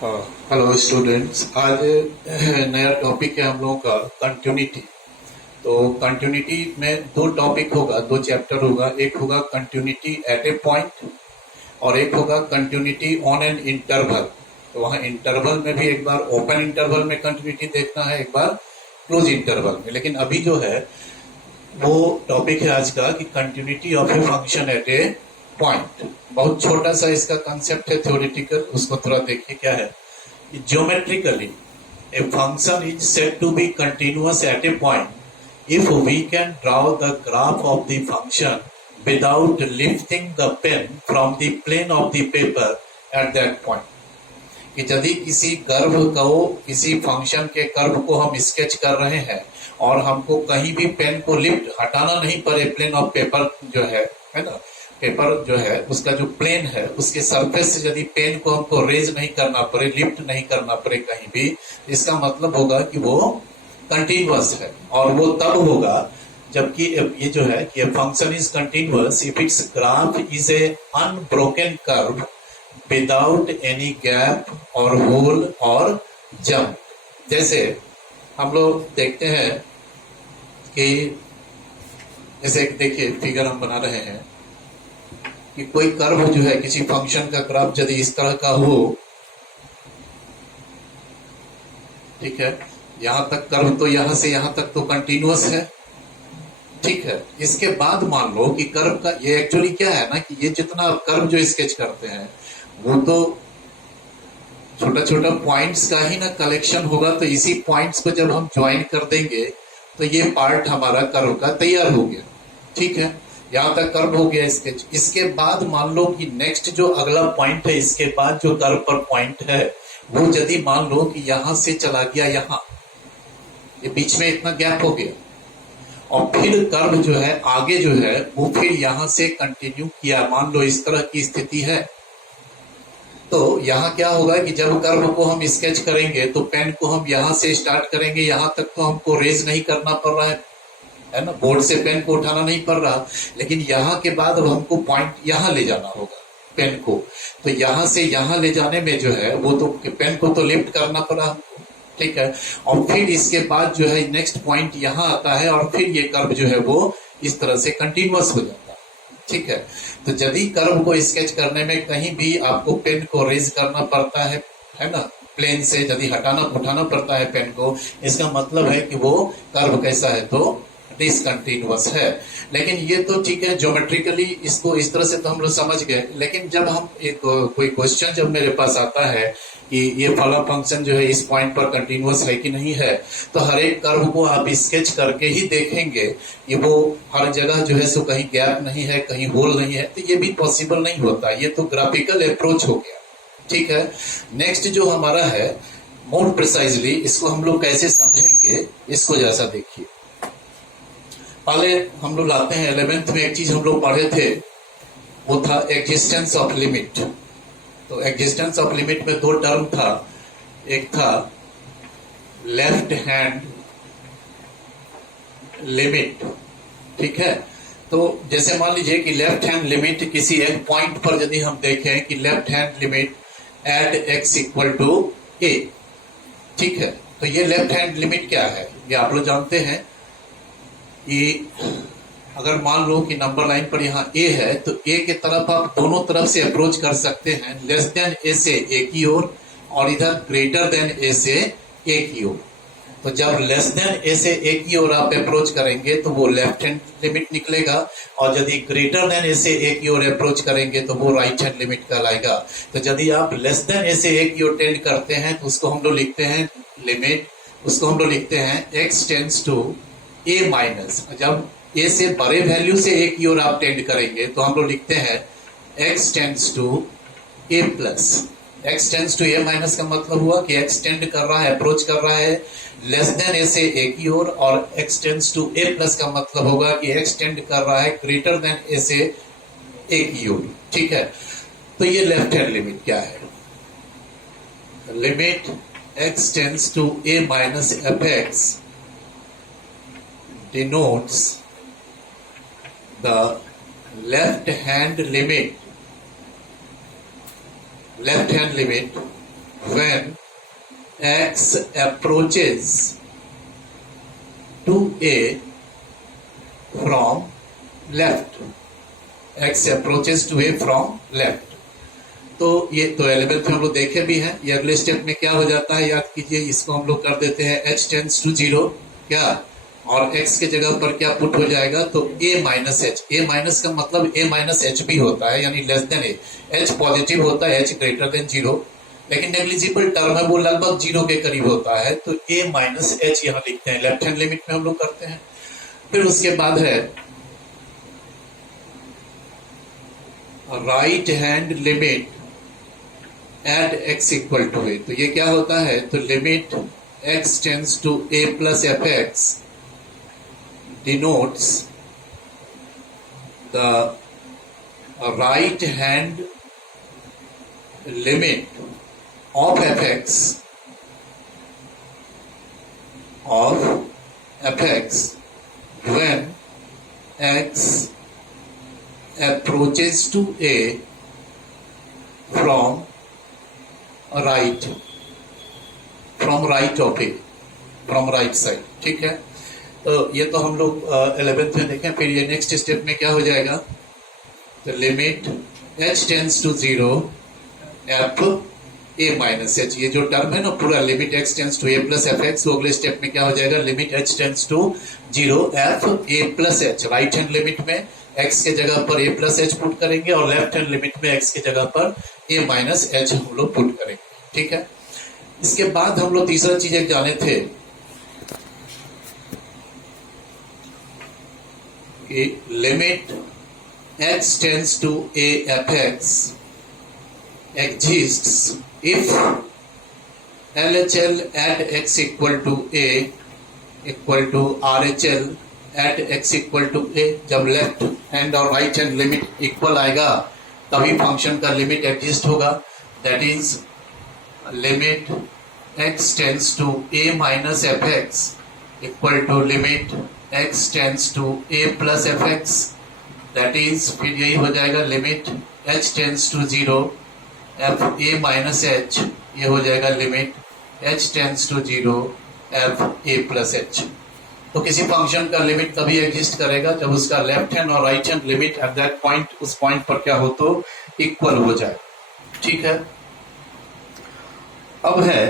हाँ, hello students. आज नया टॉपिक है हम लोगों का कंटिन्यूटी। तो कंटिन्यूटी में दो टॉपिक होगा, दो चैप्टर होगा। एक होगा कंटिन्यूटी एट ए पॉइंट और एक होगा कंटिन्यूटी ऑन एन इंटरवल। तो वहाँ इंटरवल में भी एक बार ओपन इंटरवल में कंटिन्यूटी देखना है, एक बार क्लोज इंटरवल में। लेकिन अभी जो है वो टॉपिक है आज का कि continuity of a function at a point. बहुत छोटा सा इसका कंसेप्ट है थ्योरेटिकल, उसको थोड़ा देखिए क्या है। Geometrically, a function is said to be continuous at a point if we can draw the graph of the function without lifting the pen from the plane of the paper at that point. कि यदि किसी curve को, किसी function के curve को हम sketch कर रहे हैं और हमको कहीं भी पेन को लिफ्ट हटाना नहीं पड़े, प्लेन ऑफ पेपर जो है ना, पेपर जो है उसका जो प्लेन है उसके सरफेस से यदि पेन को हमको रेज नहीं करना पड़े, लिफ्ट नहीं करना पड़े कहीं भी, इसका मतलब होगा कि वो कंटिन्यूअस है। और वो तब होगा जबकि ये जो है कि function is continuous if it's graph is a unbroken curve without any gap और होल और जंप। जैसे हम लोग देखते हैं कि जैसे देखिए फिगर हम बना रहे हैं कि कोई कर्व जो है, किसी फंक्शन का ग्राफ यदि इस तरह का हो, ठीक है, यहां तक कर्व तो यहां से यहां तक तो कंटिन्यूअस है, ठीक है। इसके बाद मान लो कि कर्व का ये एक्चुअली क्या है ना कि ये जितना कर्व जो स्केच करते हैं वो तो छोटा छोटा पॉइंट्स का ही ना कलेक्शन होगा। तो इसी पॉइंट्स को जब हम ज्वाइन कर देंगे तो ये पार्ट हमारा कर्व का तैयार हो गया, ठीक है। यहां तक कर्व हो गया स्केच। इसके बाद मान लो कि नेक्स्ट जो अगला पॉइंट है, इसके बाद जो कर्व पर पॉइंट है वो यदि मान लो कि यहां से चला गया यहां, ये बीच में इतना गैप हो गया, और फिर कर्व जो है आगे जो है वो फिर यहां से कंटिन्यू किया, मान लो इस तरह की स्थिति है। तो यहाँ क्या होगा कि जब कर्व को हम स्केच करेंगे तो पेन को हम यहाँ से स्टार्ट करेंगे, यहाँ तक तो हमको रेज नहीं करना पड़ रहा है ना, बोर्ड से पेन को उठाना नहीं पड़ रहा। लेकिन यहाँ के बाद अब हमको पॉइंट यहाँ ले जाना होगा पेन को। तो यहाँ से यहाँ ले जाने में जो है वो तो पेन को तो लिफ्ट करना पड़ा हमको, ठीक है। और फिर इसके बाद जो है नेक्स्ट पॉइंट यहाँ आता है और फिर ये कर्व जो है वो इस तरह से कंटिन्यूअस हो जाता है, ठीक है। तो यदि कर्व को स्केच करने में कहीं भी आपको पेन को रेज करना पड़ता है ना, प्लेन से यदि हटाना उठाना पड़ता है पेन को, इसका मतलब है कि वो कर्व कैसा है, तो डिसकंटिन्यूअस है। लेकिन ये तो ठीक है, ज्योमेट्रिकली इसको इस तरह से तो हम लोग समझ गए। लेकिन जब हम एक कोई क्वेश्चन जब मेरे पास आता है कि ये फला फंक्शन जो है इस पॉइंट पर कंटिन्यूअस है कि नहीं है, तो हर एक कर्व को आप स्केच करके ही देखेंगे कि वो हर जगह जो है सो कहीं गैप नहीं है, कहीं होल नहीं है। तो ये भी पॉसिबल नहीं होता, ये तो ग्राफिकल अप्रोच हो गया, ठीक है। नेक्स्ट जो हमारा है मोर प्रिसाइजली, इसको हम लोग कैसे समझेंगे, इसको जैसा देखिए। पहले हम लोग लाते हैं 11th में एक चीज हम लोग पढ़े थे, वो था एग्जिस्टेंस ऑफ लिमिट। तो एग्जिस्टेंस ऑफ लिमिट में दो टर्म था, एक था लेफ्ट हैंड लिमिट, ठीक है। तो जैसे मान लीजिए कि लेफ्ट हैंड लिमिट किसी एक पॉइंट पर यदि हम देखें कि left hand limit at x equal to a, ठीक है। तो ये लेफ्ट हैंड लिमिट क्या है, ये आप लोग जानते हैं कि अगर मान लो कि नंबर लाइन पर यहाँ ए है तो ए के तरफ आप दोनों तरफ से अप्रोच कर सकते हैं, लेस देन ए से ए की ओर और इधर ग्रेटर देन ए से ए की ओर। तो जब लेस देन ए से ए की ओर आप अप्रोच करेंगे तो वो लेफ्ट हैंड लिमिट निकलेगा, और यदि ग्रेटर देन ए से ए की ओर अप्रोच करेंगे तो वो राइट हैंड लिमिट कहलाएगा। तो यदि आप लेस देन ए से ए की ओर टेंड करते हैं तो उसको हम लोग लिखते हैं लिमिट, उसको हम लोग लिखते हैं x tends to a minus. जब ए से बड़े वैल्यू से ए की ओर आप टेंड करेंगे तो हम लोग लिखते हैं x tends to a plus. X tends to a minus का मतलब हुआ कि एक्स टेंड कर रहा है, अप्रोच कर रहा है लेस देन ए से ए की ओर, और x tends to a plus का मतलब होगा कि एक्स टेंड कर रहा है ग्रेटर देन ए से ए की ओर, ठीक है। तो ये लेफ्ट हैंड लिमिट क्या है, limit x tends to a minus f x denotes the left hand limit when x approaches to a from left, x approaches to a from left। तो ये तो 11th में हम लोग देखे भी हैं। ये अगले स्टेप में क्या हो जाता है, याद कीजिए, इसको हम लोग कर देते हैं h टेंड्स टू 0 क्या, और x के जगह पर क्या पुट हो जाएगा, तो a minus H. a minus का मतलब a माइनस एच भी होता है, यानी less than a। h positive होता है, h ग्रेटर देन 0, लेकिन नेग्लिजिबल टर्म है, वो लगभग 0 के करीब होता है, तो a माइनस एच यहाँ लिखते हैं। लेफ्ट हैंड लिमिट में हम लोग करते हैं। फिर उसके बाद है right hand limit at x equal to a। तो ये क्या होता है, तो limit x tends to a plus f x denotes the right hand limit of fx when x approaches to a from right of a, from right side। ठीक है, तो ये तो हम लोग 11th में देखें। फिर ये नेक्स्ट स्टेप में क्या हो जाएगा, तो limit h tends to 0 f a minus h. ये जो टर्म है ना पूरा, limit x tends to a plus f x, वो अगले स्टेप में क्या हो जाएगा, limit h tends to 0 f a plus h. Right hand limit में x के जगह पर a प्लस एच पुट करेंगे, और लेफ्ट हैंड लिमिट में x के जगह पर a माइनस एच हम लोग पुट करेंगे। ठीक है, इसके बाद हम लोग तीसरा चीज एक जाने थे कि limit x tends to a f x exists if LHL at x equal to a equal to RHL at x equal to a। जब लेफ्ट हैंड और राइट हैंड लिमिट इक्वल आएगा तभी फंक्शन का लिमिट एग्जिस्ट होगा। That is limit x tends to a minus f x equal to limit x tends to a plus f x. That is फिर यही हो जाएगा limit h tends to 0 f a minus h, ये हो जाएगा limit h tends to 0 f a plus h. तो किसी function का लिमिट तभी एग्जिस्ट करेगा जब उसका लेफ्ट हैंड और right hand limit eight that point, उस पॉइंट पर क्या हो, तो इक्वल हो जाए। ठीक है, अब है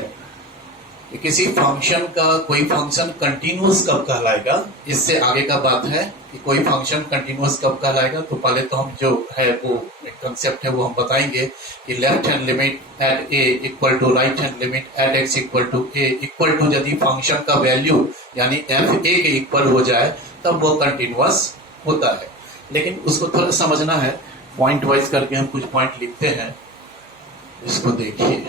कि किसी फंक्शन का कोई फंक्शन कंटिन्यूअस कब कहलाएगा। इससे आगे का बात है कि कोई फंक्शन कंटिन्यूअस कब कहलाएगा। तो पहले तो हम जो है वो एक कंसेप्ट है वो हम बताएंगे कि left hand limit at a equal to right hand limit at x equal to a equal to यदि फंक्शन का वैल्यू यानी f a के इक्वल हो जाए तब वो कंटिन्यूअस होता है। लेकिन उसको थोड़ा समझना है, पॉइंट वाइज करके हम कुछ पॉइंट लिखते हैं, इसको देखिए।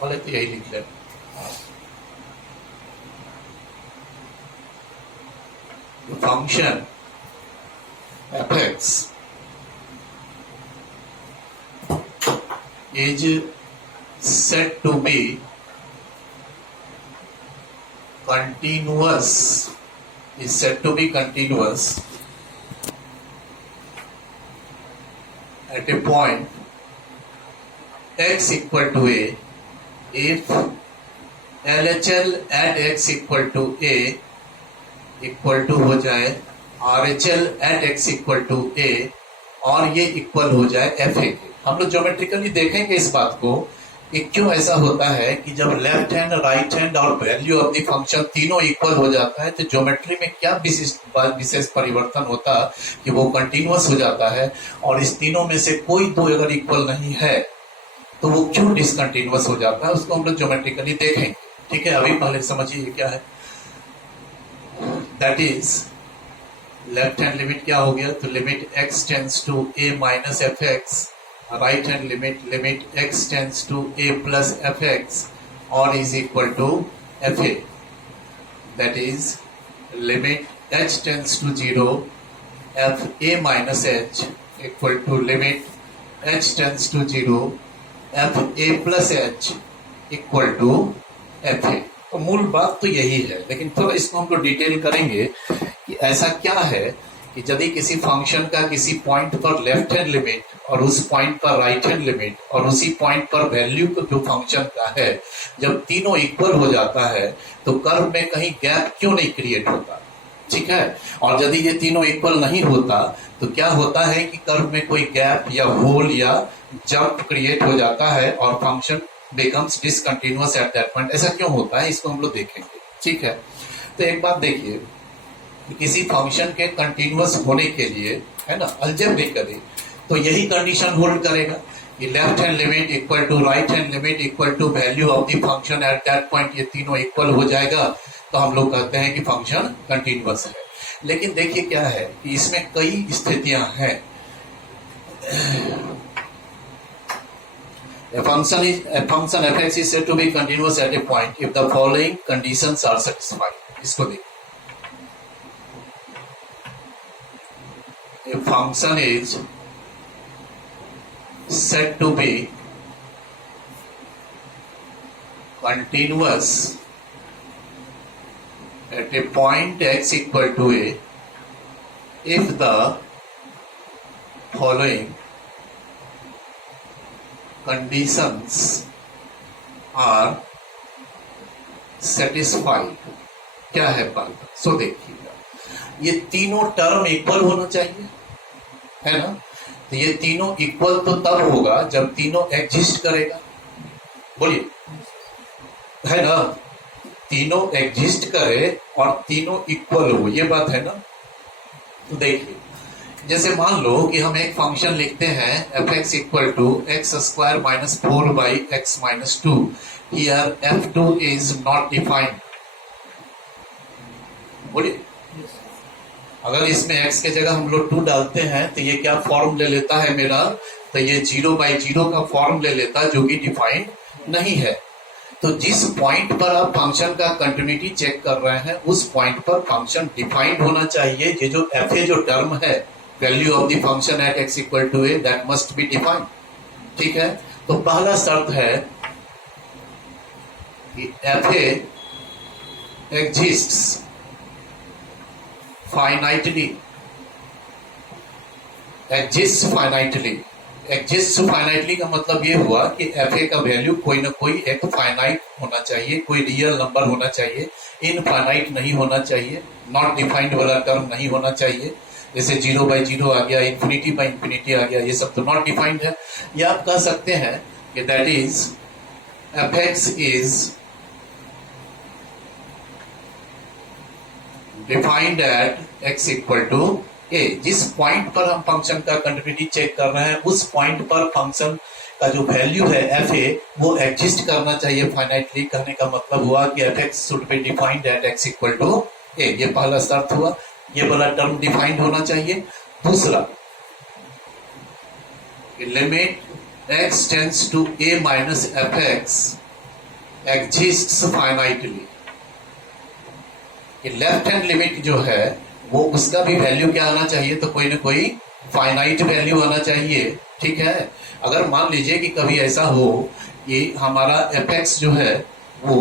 पहले तो यही लिख लें, function fx is said to be continuous, is said to be continuous at a point x equal to a if LHL at x equal to a equal to हो जाए RHL at x equal to a, और ये equal हो जाए FA के। हम लोग geometrically देखेंगे इस बात को कि क्यों ऐसा होता है कि जब लेफ्ट हैंड, राइट हैंड और वैल्यू ऑफ द फंक्शन तीनों इक्वल हो जाता है तो ज्योमेट्री में क्या विशेष परिवर्तन होता कि वो कंटिन्यूअस हो जाता है, और इस तीनों में से कोई दो अगर इक्वल नहीं है तो वो क्यों डिसकंटिन्यूअस हो जाता है, उसको हम लोग ज्योमेट्रिकली देखेंगे। ठीक है, अभी पहले समझिए ये क्या है। That is left hand limit क्या हो गया, तो limit x tends to a minus f x, right hand limit x tends to a plus f x और is equal to f a. That is limit h tends to 0 f a minus h equal to limit h tends to 0 f a plus h equal to f a. तो मूल बात तो यही है, लेकिन थोड़ा इसको हम लोग डिटेल करेंगे कि ऐसा क्या है कि यदि किसी फंक्शन का किसी पॉइंट पर लेफ्ट हैंड लिमिट और उस पॉइंट पर राइट हैंड लिमिट और उसी पॉइंट पर वैल्यू जो फंक्शन का है, जब तीनों इक्वल हो जाता है तो कर्व में कहीं गैप क्यों नहीं क्रिएट होता, ठीक है। और यदि ये तीनों इक्वल नहीं होता तो क्या होता है कि कर्व में कोई गैप या होल या जंप क्रिएट हो जाता है और function becomes discontinuous eight that point. ऐसा क्यों होता है, इसको हम लोग देखेंगे, ठीक है। तो एक बात देखिए, किसी फंक्शन के कंटिन्यूअस होने के लिए, है ना, अलजेब्रिकली तो यही कंडीशन होल्ड करेगा कि left hand limit equal to right hand limit equal to value of the function at that point, ये तीनों इक्वल हो जाएगा तो हम लोग कहते हैं कि फंक्शन कंटिन्यूअस है। लेकिन देखिए क्या है कि इसमें कई स्थितियां हैं। A function f(x) is said to be continuous at a point if the following conditions are satisfied. इसको देखिए, a function is said to be continuous at a point x equal to a if the following conditions are satisfied। क्या है बात, सो देखिएगा, ये तीनों term equal होना चाहिए, है ना। तो ये तीनों इक्वल तो तब होगा जब तीनों एग्जिस्ट करेगा, बोलिए, है ना। तीनों एग्जिस्ट करे और तीनों इक्वल हो, ये बात है ना। तो देखिए, जैसे मान लो कि हम एक फंक्शन लिखते हैं f(x) equal to x square minus 4/x minus 2। Here f2 is not defined. बोलिए, अगर इसमें x के जगह हम लोग 2 डालते हैं तो ये क्या फॉर्म ले लेता है मेरा, तो ये 0/0 का फॉर्म ले लेता है जो कि डिफाइंड नहीं है। तो जिस पॉइंट पर आप फंक्शन का कंटिन्यूटी चेक कर रहे हैं उस पॉइंट पर फंक्शन डिफाइंड होना चाहिए। ये जो f जो टर्म है, value of the function at x equal to a, that must be defined, ठीक है। तो पहला शर्त है कि f exists finitely. Exist finitely का मतलब ये हुआ कि एफ ए का वैल्यू कोई ना कोई एक फाइनाइट होना चाहिए, कोई रियल नंबर होना चाहिए, इनफाइनाइट नहीं होना चाहिए, नॉट डिफाइंड वाला टर्म नहीं होना चाहिए। जैसे 0/0 आ गया, इन्फिनिटी आ गया, ये सब तो नॉट डिफाइंड है। या आप कह सकते हैं कि that is f(x) is defined at x equal to a। जिस पॉइंट पर हम फंक्शन का कंटिन्यूटी चेक कर रहे हैं उस पॉइंट पर फंक्शन का जो वैल्यू है f a वो एग्जिस्ट करना चाहिए फाइनाइटली। कहने का मतलब हुआ कि f(x) should be defined at x equal to a। ये पहला शर्त हुआ, ये वाला टर्म डिफाइंड होना चाहिए। दूसरा, limit x tends to a minus f(x) exists finitely. Left hand limit जो है वो उसका भी वैल्यू क्या आना चाहिए, तो कोई ना कोई फाइनाइट वैल्यू आना चाहिए, ठीक है। अगर मान लीजिए कि कभी ऐसा हो कि हमारा f(x) जो है वो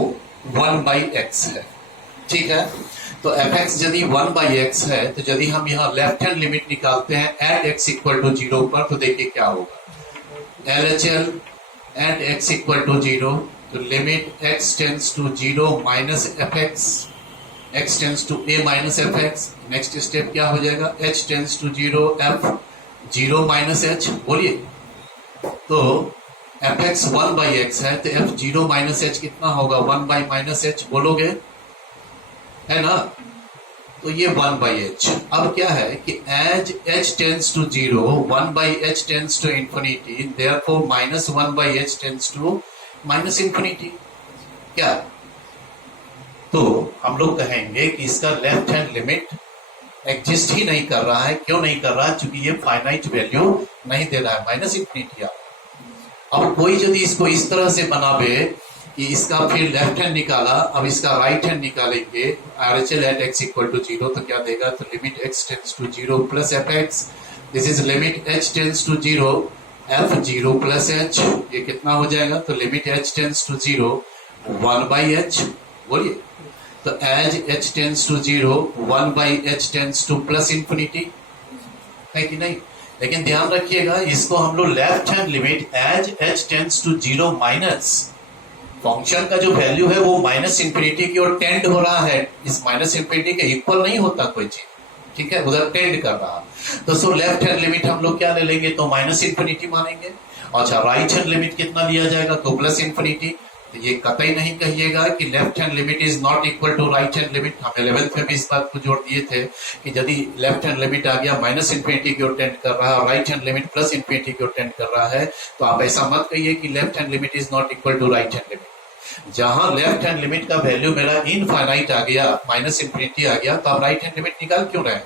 1/x है, ठीक है। तो f(x) यदि 1/x है तो यदि हम यहाँ लेफ्ट हैंड लिमिट निकालते हैं एट x इक्वल टू 0 पर, तो देखिए क्या होगा। LHL at x equal to 0, तो limit x tends to 0 minus f(x), x tends to a minus f(x). Next step क्या हो जाएगा, h tends to 0 f 0 minus h। बोलिए, तो f(x) 1/x है तो f 0 माइनस h कितना होगा, 1/-h बोलोगे, है ना। तो ये 1/h। अब क्या है कि as h tends to 0, 1/h tends to infinity, therefore minus 1/h tends to minus infinity. क्या, तो हम लोग कहेंगे कि इसका लेफ्ट हैंड लिमिट एग्जिस्ट ही नहीं कर रहा है। क्यों नहीं कर रहा, क्योंकि ये फाइनाइट वैल्यू नहीं दे रहा है, माइनस इंफिनिटी। अब कोई यदि इसको इस तरह से बनावे कि इसका फिर लेफ्ट हैंड निकाला, अब इसका राइट हैंड निकालेंगे RHL at x equal to 0, तो क्या देगा, तो limit x tends to 0 plus f(x), this is limit h tends to 0 f 0 plus h। ये कितना हो जाएगा, तो limit h tends to 0 1/h। बोलिए, तो as h tends to 0 1 by h tends to plus infinity, है कि नहीं? लेकिन ध्यान रखिएगा, इसको हम लोग left hand limit as h tends to 0 minus function का जो वैल्यू है वो माइनस इंफिनिटी की ओर टेंड हो रहा है, इस माइनस इंफिनिटी के इक्वल नहीं होता कोई चीज, ठीक है, उधर टेंड कर रहा। तो सो लेफ्ट हैंड लिमिट हम लोग क्या ले लेंगे, तो माइनस इंफिनिटी मानेंगे। अच्छा, राइट हैंड लिमिट कितना लिया जाएगा, तो प्लस इंफिनिटी। तो ये कतई नहीं कहिएगा कि left hand limit is not equal to right hand limit. हम 11th में भी इस बात को जोड़ दिए थे कि यदि लेफ्ट हैंड लिमिट आ गया माइनस इंफिनिटी की ओर टेंड कर रहा है और right hand limit plus infinity की ओर टेंड कर रहा है, तो आप ऐसा मत कहिए कि left hand limit is not equal to right hand limit. जहां लेफ्ट हैंड लिमिट का वैल्यू मेरा इनफाइनाइट आ गया, माइनस इंफिनिटी आ गया, तो आप राइट हैंड लिमिट निकाल क्यों रहे हैं?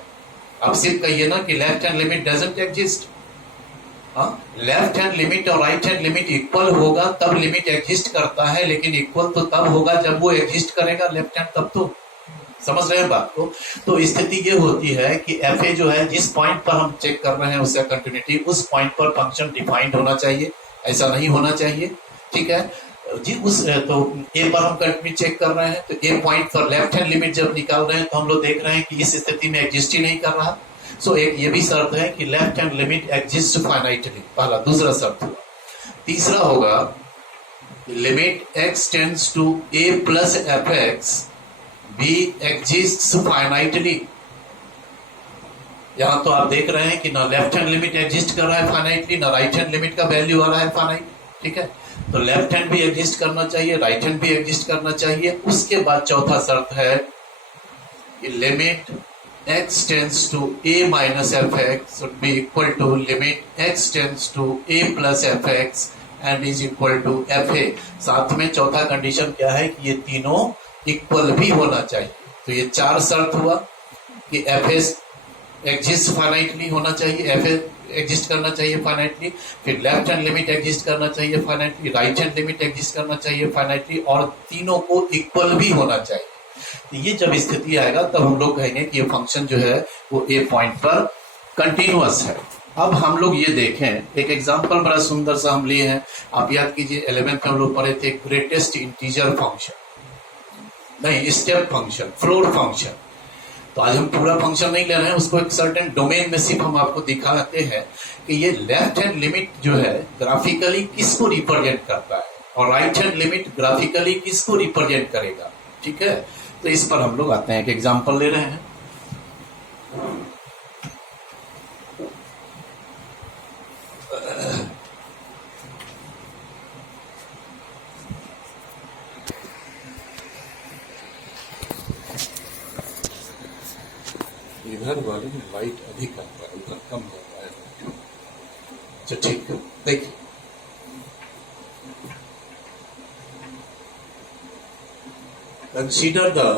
आप सिर्फ कहिए ना कि left hand limit doesn't exist. Left hand limit और राइट हैंड लिमिट इक्वल होगा तब लिमिट एग्जिस्ट करता है, लेकिन इक्वल तो तब होगा जब वो एग्जिस्ट करेगा लेफ्ट हैंड, तब तो समझ रहे हैं बात को। तो स्थिति ये होती है कि एफ ए जो है जिस पॉइंट पर हम चेक कर रहे हैं उसका कंटिन्यूटी, उस पॉइंट पर फंक्शन डिफाइंड होना चाहिए, ऐसा नहीं होना चाहिए, ठीक है जी। उस तो ए पर हम कंटिन्यूटी चेक कर रहे हैं, तो ए पॉइंट पर लेफ्ट हैंड लिमिट जब निकाल रहे हैं तो हम लोग देख रहे हैं कि इस स्थिति में एग्जिस्ट ही नहीं कर रहा। सो एक ये भी शर्त है कि left hand limit exist finitely, पहला। दूसरा शर्त हुआ। तीसरा होगा limit x tends to a plus f x भी एग्जिस्ट फाइनाइटली। यहां तो आप देख रहे हैं कि ना लेफ्ट हैंड लिमिट एग्जिस्ट कर रहा है फाइनाइटली, ना राइट हैंड लिमिट का वैल्यू आ रहा है फाइनाइट, ठीक है। तो लेफ्ट हैंड भी एग्जिस्ट करना चाहिए, राइट हैंड भी एग्जिस्ट करना चाहिए। उसके बाद चौथा शर्त है कि limit x tends to a minus fx should be equal to limit x tends to a plus fx and is equal to fa। साथ में चौथा कंडीशन क्या है कि ये तीनों इक्वल भी होना चाहिए। तो ये चार शर्त हुआ कि fa एग्जिस्ट फाइनाइटली होना चाहिए, fa एग्जिस्ट करना चाहिए फाइनाइटली, फिर लेफ्ट हैंड लिमिट एग्जिस्ट करना चाहिए finitely, right hand limit exist करना चाहिए फाइनाइटली, और तीनों को इक्वल भी होना चाहिए। तो ये जब स्थिति आएगा तब हम लोग कहेंगे कि ये फंक्शन जो है वो ए पॉइंट पर कंटिन्यूअस है। अब हम लोग ये देखें, एक एग्जांपल बड़ा सुंदर सा हम लिए हैं। आप याद कीजिए 11th में हम लोग पढ़े थे ग्रेटेस्ट इंटीजर फंक्शन, नहीं स्टेप फंक्शन, फ्लोर फंक्शन। तो आज हम पूरा फंक्शन नहीं ले रहे हैं, उसको एक सर्टेन डोमेन में सिर्फ हम आपको दिखाते हैं कि ये लेफ्ट हैंड लिमिट जो है ग्राफिकली किसको रिप्रेजेंट करता है और राइट हैंड लिमिट ग्राफिकली किसको रिप्रेजेंट करेगा, ठीक है। तो इस पर हम लोग आते हैं, एक एग्जांपल ले रहे हैं। इधर वाले में लाइट अधिक आता है, उधर कम जाता है। अच्छा ठीक है, देखिए consider the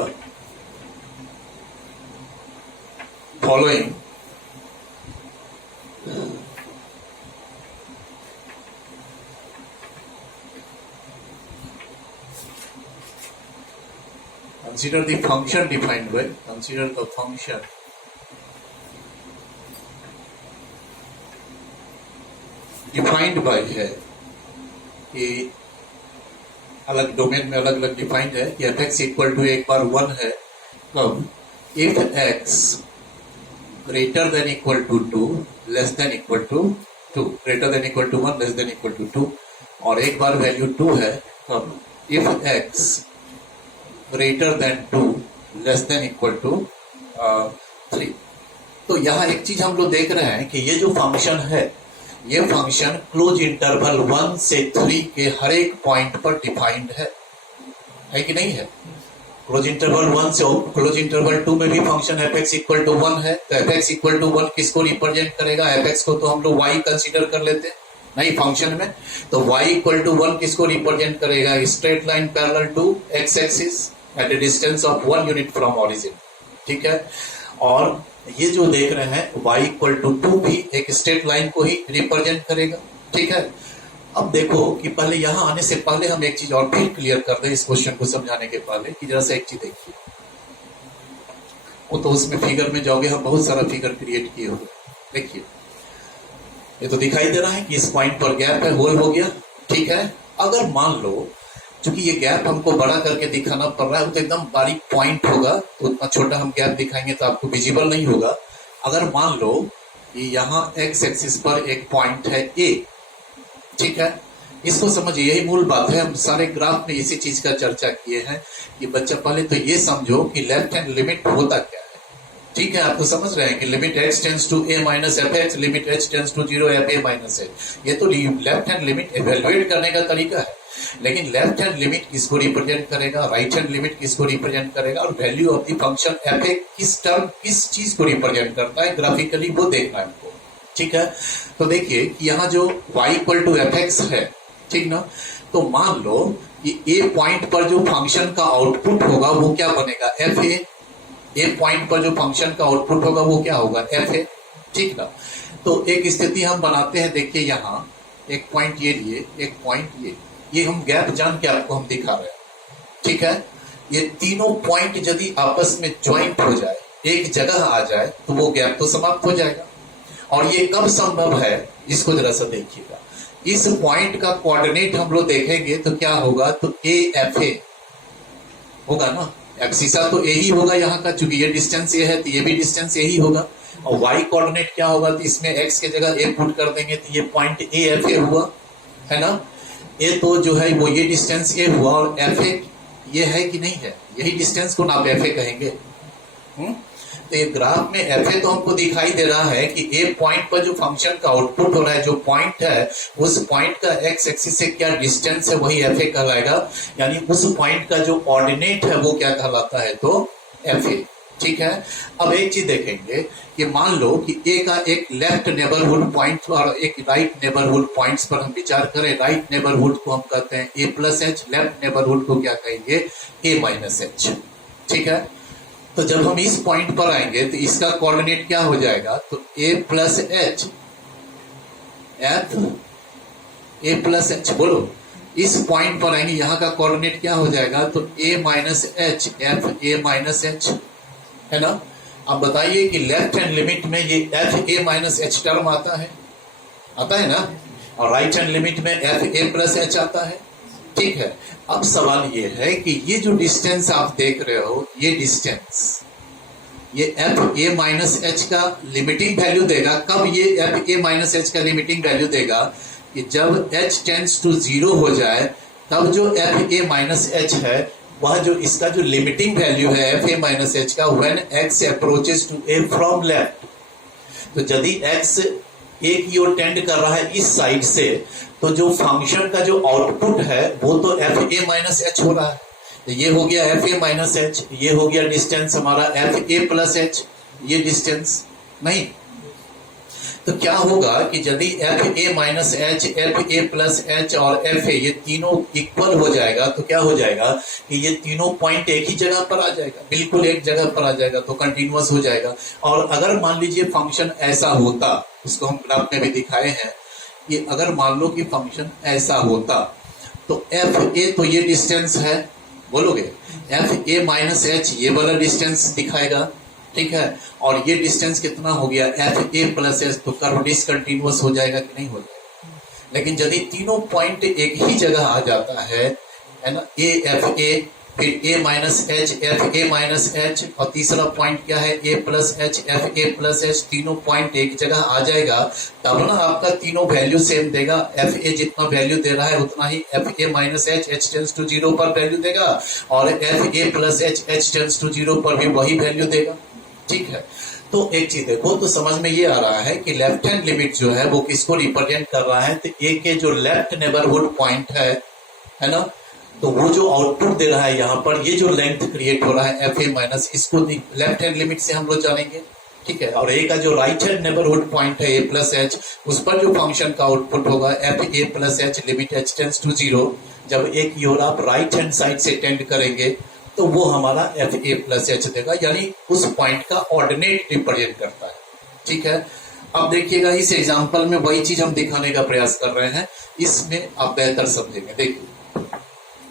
following consider the function defined by consider the function defined by है कि अलग डोमेन में अलग अलग डिफाइंड है कि एफ एक्स इक्वल टू एक बार 1 है, कब if x greater than equal to 2 less than equal to 2, greater than equal to 1 less than equal to 2, और एक बार वैल्यू 2 है, कब if x greater than 2 less than equal to 3। तो यहाँ एक चीज हम लोग देख रहे हैं कि ये जो फंक्शन है, ये फंक्शन क्लोज इंटरवल 1 से 3 के हर एक पॉइंट पर डिफाइंड है कि नहीं है। क्लोज इंटरवल 1 से क्लोज इंटरवल 2 में भी function f x equal to 1 है, तो एफ एक्स इक्वल टू 1 किसको रिप्रेजेंट करेगा, एफ एक्स को तो हम लोग y कंसीडर कर लेते हैं नहीं फंक्शन में, तो y इक्वल टू 1 किसको रिप्रेजेंट करेगा, straight line parallel to x axis at a distance of 1 unit from origin, ठीक है। और ये जो देख रहे हैं y इक्वल टू 2 भी एक स्ट्रेट लाइन को ही रिप्रेजेंट करेगा, ठीक है। अब देखो कि पहले यहां आने से पहले हम एक चीज और फिर क्लियर कर दें इस क्वेश्चन को समझाने के पहले, कि जरा सा एक चीज देखिए। वो तो उसमें फिगर में जाओगे, हम बहुत सारा फिगर क्रिएट किए हुए। देखिए ये तो दिखाई दे रहा है कि इस पॉइंट पर गैप है, होल हो गया, ठीक है। अगर मान लो चूंकि ये गैप हमको बड़ा करके दिखाना पड़ रहा है, तो एकदम बारीक पॉइंट होगा, तो उतना छोटा हम गैप दिखाएंगे तो आपको विजिबल नहीं होगा। अगर मान लो कि यहाँ एक्स एक्सिस पर एक पॉइंट है ए, ठीक है, इसको समझिए, यही मूल बात है। हम सारे ग्राफ में इसी चीज का चर्चा किए हैं कि बच्चा पहले तो ये समझो कि लेफ्ट हैंड लिमिट होता क्या है, ठीक है। आप तो समझ रहे हैं कि limit h tends to a minus f x, limit h tends to 0 f a minus h, ये तो लेफ्ट हैंड लिमिट एवेल्युएट करने का तरीका है। लेकिन लेफ्ट हैंड लिमिट किसको रिप्रेजेंट करेगा, राइट हैंड लिमिट किसको रिप्रेजेंट करेगा, और value of the function F A किस टर्म किस चीज को रिप्रेजेंट करता है ग्राफिकली, वो देखना है हमको, ठीक है। तो देखिए कि यहाँ जो y equal to f x है, ठीक ना, तो मान लो कि ए पॉइंट पर जो फंक्शन का आउटपुट होगा वो क्या बनेगा, एफ ए पॉइंट पर जो फंक्शन का आउटपुट होगा वो क्या होगा, एफ ए, ठीक ना। तो एक स्थिति हम बनाते हैं, देखिए यहाँ एक पॉइंट ये लिए, एक पॉइंट ये हम गैप जान के आपको हम दिखा रहे हैं, ठीक है। ये तीनों पॉइंट यदि आपस में ज्वाइंट हो जाए, एक जगह आ जाए, तो वो गैप तो समाप्त हो जाएगा। और ये कब संभव है, इसको जरा सा देखिएगा। इस पॉइंट का कोऑर्डिनेट हम लोग देखेंगे तो क्या होगा, तो ए एफ ए होगा ना, एब्सिसा तो ए ही होगा यहाँ का, चूंकि ये डिस्टेंस ए है तो ये भी डिस्टेंस ए ही होगा। और वाई कोऑर्डिनेट क्या होगा, तो इसमें एक्स के जगह ए पुट कर देंगे तो ये पॉइंट ए एफ ए हुआ, है ना। ए तो जो है वो ये डिस्टेंस ए हुआ, और एफ ए ये है कि नहीं है, यही डिस्टेंस को आप एफ ए कहेंगे। तो ये ग्राफ में एफ ए तो हमको दिखाई दे रहा है कि ए पॉइंट पर जो फंक्शन का आउटपुट हो रहा है, जो पॉइंट है उस पॉइंट का एक्स एक्सिस से क्या डिस्टेंस है वही एफ ए कहलाएगा, यानी उस पॉइंट का जो ऑर्डिनेट है वो क्या कहलाता है, तो एफ ए, ठीक है। अब एक चीज देखेंगे कि मान लो कि ए का एक लेफ्ट नेबरहुड पॉइंट और एक राइट नेबरहुड पॉइंट्स पर हम विचार करें। राइट नेबरहुड को हम कहते हैं ए प्लस एच, लेफ्ट नेबरहुड को क्या कहेंगे, ए माइनस एच, ठीक है। तो जब हम इस पॉइंट पर आएंगे तो इसका कोऑर्डिनेट क्या हो जाएगा, तो a plus h f a plus h, बोलो इस पॉइंट पर आएंगे, यहाँ का कोऑर्डिनेट क्या हो जाएगा, तो a minus h f a minus h, है ना। अब बताइए कि लेफ्ट हैंड लिमिट में ये F a minus H term आता है ना, और राइट हैंड लिमिट में एफ ए प्लस एच आता है, ठीक है। अब सवाल ये है कि ये जो डिस्टेंस आप देख रहे हो, ये डिस्टेंस, ये एफ ए माइनस एच का लिमिटिंग वैल्यू देगा। कब ये एफ ए माइनस एच का लिमिटिंग वैल्यू देगा, कि जब एच टेंड्स टू 0 हो जाए, तब जो एफ ए माइनस एच है वह जो इसका जो लिमिटिंग वैल्यू है एफ ए माइनस एच का, when x approaches to a from left, तो यदि एक्स ए की ओर टेंड कर रहा है इस साइड से, तो जो फंक्शन का जो आउटपुट है वो तो एफ ए माइनस एच हो रहा है। तो ये हो गया एफ ए माइनस एच, ये हो गया डिस्टेंस हमारा एफ ए प्लस एच, ये डिस्टेंस नहीं। तो क्या होगा कि यदि F a minus h, f a plus h और एफ ए ये तीनों इक्वल हो जाएगा, तो क्या हो जाएगा कि ये तीनों पॉइंट एक ही जगह पर आ जाएगा, बिल्कुल एक जगह पर आ जाएगा, तो कंटिन्यूअस हो जाएगा। और अगर मान लीजिए फंक्शन ऐसा होता, उसको हम ग्राफ में भी दिखाए हैं, कि अगर मान लो कि फंक्शन ऐसा होता, तो एफ ए तो ये डिस्टेंस है, बोलोगे एफ ए माइनस एच ये वाला डिस्टेंस दिखाएगा, ठीक है। और ये डिस्टेंस कितना हो गया, एफ ए प्लस एच, तो कर्व डिसकंटिन्यूअस हो जाएगा कि नहीं हो जाएगा। लेकिन यदि तीनों पॉइंट एक ही जगह आ जाता है ना, ए एफ ए, फिर a minus h f a minus h, और तीसरा पॉइंट क्या है, a plus h f a plus h, तीनों पॉइंट एक जगह आ जाएगा, तब ना आपका तीनों वैल्यू सेम देगा। एफ ए जितना वैल्यू दे रहा है उतना ही f a minus h h tends to 0 पर वैल्यू देगा, और f a plus h h tends to 0 पर भी वही वैल्यू देगा, ठीक है। तो एक चीज देखो, तो समझ में ये आ रहा है कि लेफ्ट हैंड लिमिट जो है वो किसको रिप्रेजेंट कर रहा है, तो ए के जो लेफ्ट नेबरहुड पॉइंट है ना, तो वो जो आउटपुट दे रहा है यहाँ पर, ये जो लेंथ क्रिएट हो रहा है एफ ए माइनस, इसको लेफ्ट हैंड लिमिट से हम लोग जानेंगे, ठीक है। और ए का जो राइट हैंड नेबरहुड पॉइंट है ए प्लस एच, उस पर जो फंक्शन का आउटपुट होगा f a plus h, limit h tends to 0, जब एक की ओर आप राइट हैंड साइड से टेंड करेंगे तो वो हमारा एफ ए प्लस एच देगा, यानी उस पॉइंट का ऑर्डिनेट रिप्रेजेंट करता है, ठीक है। अब देखिएगा इस एग्जांपल में वही चीज हम दिखाने का प्रयास कर रहे हैं, इसमें आप बेहतर समझेंगे। देखिए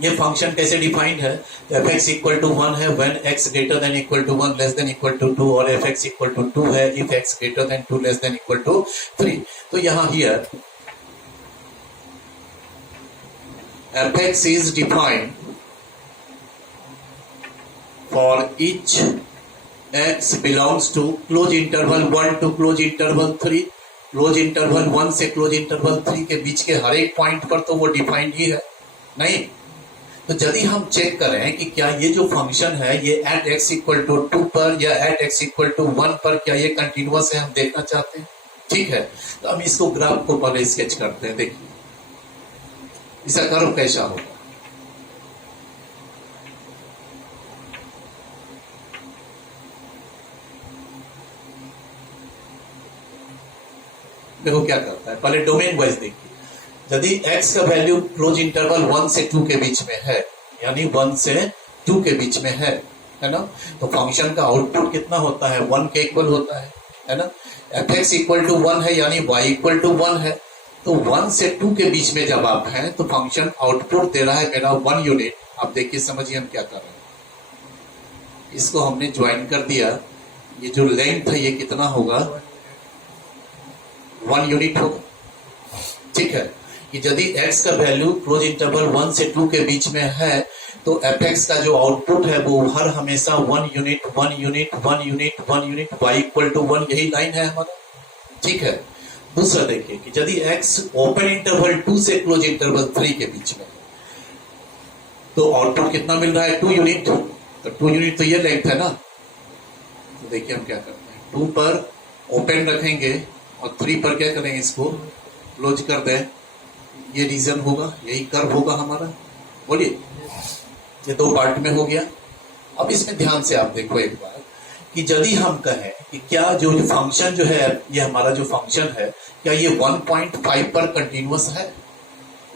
ये फंक्शन कैसे डिफाइंड है, तो एफ एक्स इक्वल टू 1 है when x greater than equal to 1 less than equal to 2, और एफ एक्स इक्वल टू 2 है if x greater than 2 less than equal to 3। तो यहाँ here fx is defined for each x belongs to close interval 1 to close interval 3, close interval 1 से close interval 3 के बीच के हर एक point पर तो वो डिफाइंड ही है नहीं। तो यदि हम चेक करें कि क्या ये जो फंक्शन है ये एट x इक्वल टू 2 पर या एट x इक्वल टू 1 पर क्या ये कंटिन्यूअस है, हम देखना चाहते हैं। ठीक है, तो हम इसको ग्राफ को पहले स्केच करते हैं। देखिए इसका कर्व कैसा होगा। देखो क्या करता है, पहले डोमेन वाइज देखिए। यदि x का वैल्यू क्लोज इंटरवल 1 से 2 के बीच में है, यानी 1 से 2 के बीच में है ना, तो फंक्शन का आउटपुट कितना होता है, 1 के इक्वल होता है ना। fx इक्वल टू 1 है यानी y इक्वल टू 1 है, तो 1 से 2 के बीच में जब आप हैं तो फंक्शन आउटपुट दे रहा है मेरा 1 यूनिट। आप देखिए समझिए हम क्या कर रहे हैं, इसको हमने ज्वाइन कर दिया। ये जो लेंथ है ये कितना होगा, 1 यूनिट होगा। ठीक है, कि यदि x का वैल्यू क्लोज इंटरवल 1 से 2 के बीच में है तो fx का जो आउटपुट है वो हर हमेशा 1 unit 1 unit 1 unit 1 unit y equal to 1, यही लाइन है हमारा। ठीक है, दूसरा देखिए कि यदि x ओपन इंटरवल 2 से क्लोज इंटरवल 3 के बीच में तो आउटपुट कितना मिल रहा है, 2 यूनिट। तो 2 यूनिट तो ये लेंथ है ना। तो देखिए हम क्या करते हैं, 2 पर ओपन रखेंगे और 3 पर क्या करेंगे, इसको क्लोज कर दें। ये रीजन होगा, यही कर्व होगा हमारा। बोलिए, ये 2 पार्ट में हो गया। अब इसमें ध्यान से आप देखो एक बार कि यदि हम कहें कि क्या जो फंक्शन जो है, ये हमारा जो फंक्शन है, क्या ये 1.5 पर कंटिन्यूअस है।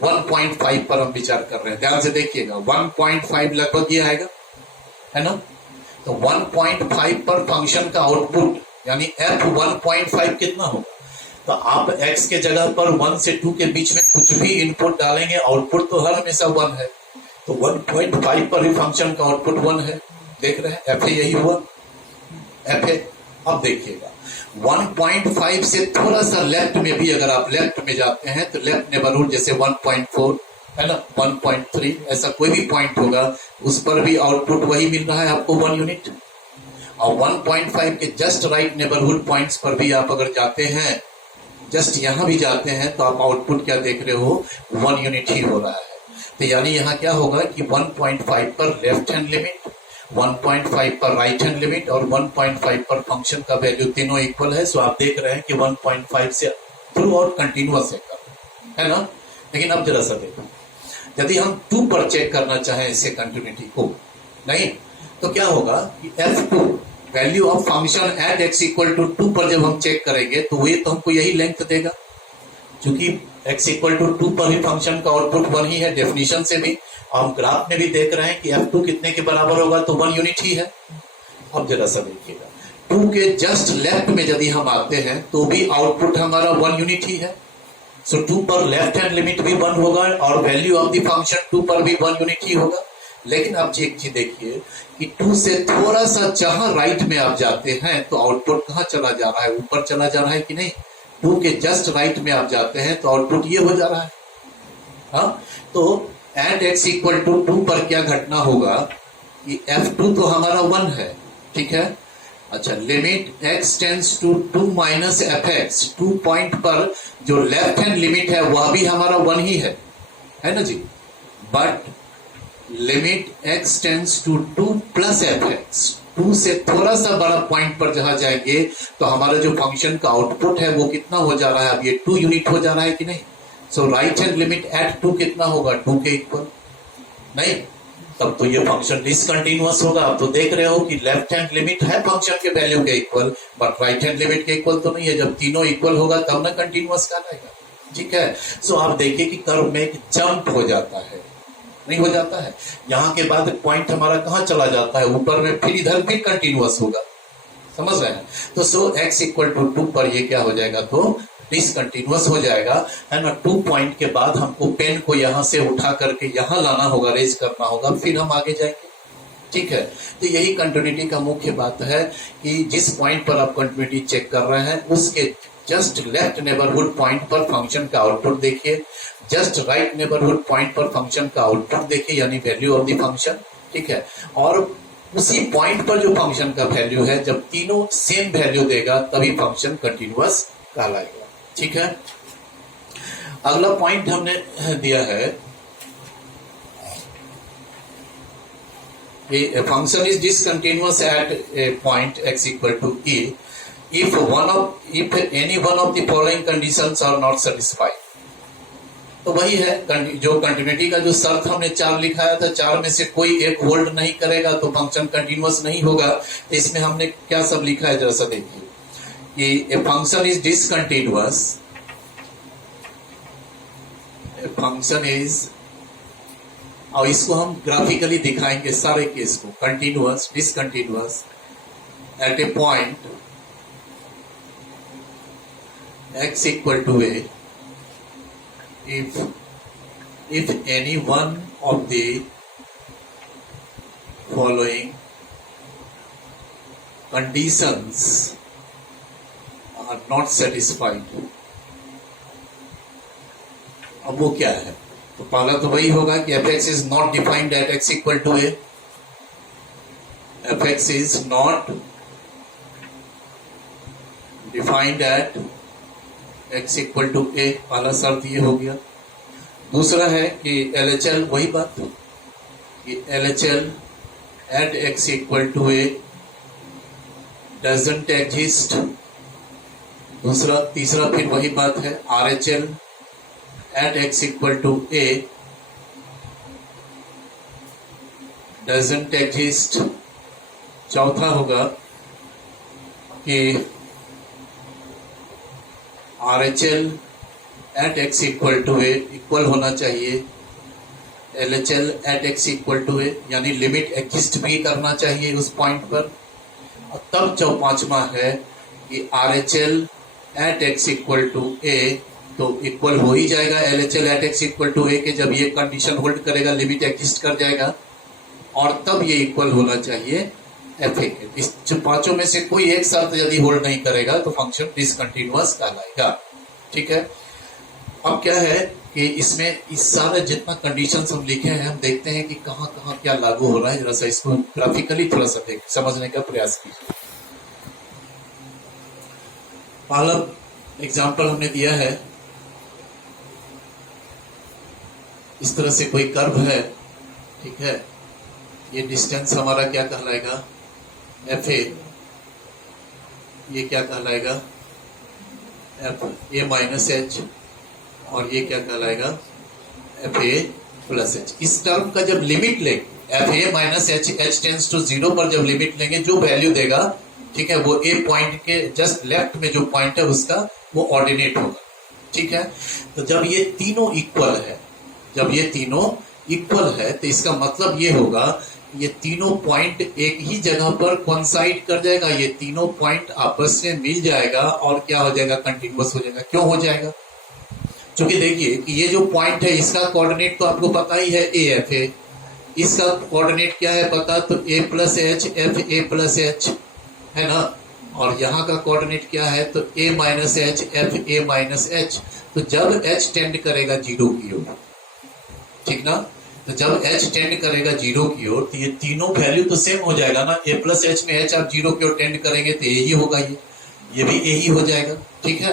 1.5 पर हम विचार कर रहे हैं, ध्यान से देखिएगा। 1.5 लगभग ये आएगा, है ना। तो 1.5 पर फंक्शन का आउटपुट यानी f 1.5 कितना होगा। तो आप x के जगह पर 1 से 2 के बीच में कुछ भी इनपुट डालेंगे, आउटपुट तो हर हमेशा 1 है। तो 1.5 पर ही फंक्शन का आउटपुट 1 है। देख रहे हैं, f यही हुआ, f है। अब देखिएगा 1.5 से थोड़ा सा लेफ्ट में भी अगर आप लेफ्ट में जाते हैं तो लेफ्ट नेबरहुड जैसे 1.4 है ना, 1.3 ऐसा कोई भी पॉइंट होगा, उस पर भी आउटपुट वही मिल रहा है आपको, 1 यूनिट। और 1.5 के जस्ट राइट नेबरहुड पॉइंट्स पर भी आप अगर जाते हैं, जस्ट यहां भी जाते हैं, तो आप आउटपुट क्या देख रहे हो, 1 यूनिट ही हो रहा है। तो यानी यहां क्या होगा कि 1.5 पर लेफ्ट हैंड लिमिट, 1.5 पर राइट हैंड लिमिट और 1.5 पर फंक्शन का वैल्यू तीनों इक्वल है। सो आप देख रहे हैं कि 1.5 से थ्रू आउट कंटिन्यूअस है ना। लेकिन अब जरा सा देखो, यदि हम 2 पर चेक करना चाहें इसे कंटिन्यूटी को, नहीं तो क्या होगा कि f2 value of function at x equal to 2 पर जब हम चेक करेंगे तो ये तो हमको यही लेंथ देगा, क्योंकि x इक्वल टू 2 पर ही फंक्शन का आउटपुट 1 ही है डेफिनेशन से भी। हम ग्राफ में भी देख रहे हैं कि f2 कितने के बराबर होगा, तो 1 यूनिट ही है। अब जरा सा देखिएगा, 2 के जस्ट लेफ्ट में यदि हम आते हैं तो भी आउटपुट हमारा 1 यूनिट ही है। सो 2 पर लेफ्ट हैंड लिमिट भी 1 होगा और वैल्यू ऑफ द फंक्शन 2 पर भी 1 यूनिट ही होगा। लेकिन आप एक चीज देखिए कि 2 से थोड़ा सा जहां राइट में आप जाते हैं तो आउटपुट कहां चला जा रहा है, ऊपर चला जा रहा है कि नहीं। 2 के जस्ट राइट में आप जाते हैं तो आउटपुट ये हो जा रहा है। हाँ, तो एट x इक्वल टू 2 पर क्या घटना होगा कि f2 तो हमारा 1 है, ठीक है। अच्छा, limit x tends to 2 minus fx, 2 point पर जो लेफ्ट हैंड लिमिट है वह भी हमारा 1 ही है ना जी। But limit x tends to 2 plus fx, 2 से थोड़ा सा बड़ा पॉइंट पर जहां जाएंगे तो हमारा जो फंक्शन का आउटपुट है वो कितना हो जा रहा है, अब ये 2 यूनिट हो जा रहा है कि नहीं। सो राइट हैंड लिमिट एट 2 कितना होगा, 2 के इक्वल नहीं, तब तो ये फंक्शन डिसकंटिन्यूअस होगा। आप तो देख रहे हो कि लेफ्ट हैंड लिमिट है फंक्शन के वैल्यू के equal, but right hand limit के इक्वल तो नहीं है। जब तीनों इक्वल होगा तब ना कंटिन्यूअस कहलाएगा, ठीक है। सो आप देखिए कि कर्व में एक जंप हो जाता है, नहीं हो जाता है। यहां के बाद पॉइंट हमारा कहां चला जाता है, ऊपर में, फिर इधर भी कंटिन्यूअस होगा, समझ रहे हैं। तो सो x इक्वल टू 2 पर ये क्या हो जाएगा, तो डिसकंटिन्यूअस हो जाएगा, है ना। 2 पॉइंट के बाद हमको पेन को यहां से उठा करके यहां लाना होगा, रेज करना होगा, फिर हम आगे जाएंगे, ठीक है। तो यही कंटिन्यूटी का मुख्य बात है कि जिस पॉइंट पर आप कंटिन्यूटी चेक कर रहे हैं उसके जस्ट लेफ्ट नेबरहुड पॉइंट पर फंक्शन का आउटपुट देखिए, जस्ट राइट नेबरहुड पॉइंट पर फंक्शन का आउटपुट देखिए, यानी वैल्यू ऑफ द फंक्शन। ठीक है, और उसी पॉइंट पर जो फंक्शन का वैल्यू है, जब तीनों सेम वैल्यू देगा तभी फंक्शन कंटिन्यूअस कहलाएगा। ठीक है, अगला पॉइंट हमने दिया है, a function is discontinuous at a point x equal to e if any one of the following conditions are not satisfied। तो वही है जो कंटिन्यूटी का जो शर्त हमने 4 लिखाया था, 4 में से कोई एक होल्ड नहीं करेगा तो फंक्शन कंटिन्यूअस नहीं होगा। तो इसमें हमने क्या सब लिखा है जरा सा देखिए कि a function is discontinuous, a function is, और इसको हम ग्राफिकली दिखाएंगे सारे केस को, continuous, discontinuous at a point x equal to a if any one of the following conditions are not satisfied। अब वो क्या है, तो पहला तो वही होगा कि fx is not defined at x equal to a, fx is not defined at x equal to a, पहला शर्त ये हो गया। दूसरा है कि LHL, वही बात कि LHL at x equal to a doesn't exist। दूसरा, तीसरा फिर वही बात है RHL at x equal to a doesn't exist। चौथा होगा कि RHL at x equal to a equal होना चाहिए LHL at x equal to a, यानी लिमिट एग्जिस्ट भी करना चाहिए उस पॉइंट पर। और तब जो पांचवा है कि RHL at x equal to a तो इक्वल हो ही जाएगा LHL at x equal to a के, जब ये कंडीशन होल्ड करेगा, लिमिट एग्जिस्ट कर जाएगा, और तब ये इक्वल होना चाहिए FA के। इस पांचों में से कोई एक शर्त यदि होल्ड नहीं करेगा तो फंक्शन डिसकंटिन्यूअस कहलाएगा। ठीक है, अब क्या है कि इसमें इस सारे जितना कंडीशंस हम लिखे हैं, हम देखते हैं कि कहां कहां क्या लागू हो रहा है। जरा सा इसको ग्राफिकली थोड़ा सा देख समझने का प्रयास कीजिए। पहला एग्जांपल हमने दिया है, इस तरह से कोई कर्व है। ठीक है, ये डिस्टेंस हमारा क्या कहलाएगा, FA, ये क्या कहलाएगा FA माइनस एच, और ये क्या कहलाएगा FA प्लस एच। इस टर्म का जब लिमिट लेंगे FA minus h, h tends to 0 पर जब लिमिट लेंगे, जो वैल्यू देगा, ठीक है, वो ए पॉइंट के जस्ट लेफ्ट में जो पॉइंट है उसका वो ऑर्डिनेट होगा। ठीक है, तो जब ये तीनों इक्वल है, जब ये तीनों इक्वल है तो इसका मतलब ये होगा ये तीनों पॉइंट एक ही जगह पर कोइंसाइड कर जाएगा, ये तीनों पॉइंट आपस में मिल जाएगा और क्या हो जाएगा, कंटिन्यूअस हो जाएगा। क्यों हो जाएगा, क्योंकि देखिए कि ये जो पॉइंट है इसका कोऑर्डिनेट तो आपको पता ही है AFA, इसका कोऑर्डिनेट क्या है पता, तो A plus H FA plus H है ना, और यहाँ का कोऑर्डिनेट क्या है, तो A minus H FA minus h. तो जब H टेंड करेगा 0 की ओर, ठीक ना, तो जब H टेंड करेगा 0 की ओर तो ये तीनों वैल्यू तो सेम हो जाएगा ना। A प्लस एच में H आप 0 की ओर टेंड करेंगे तो यही होगा, ये भी यही हो जाएगा। ठीक है,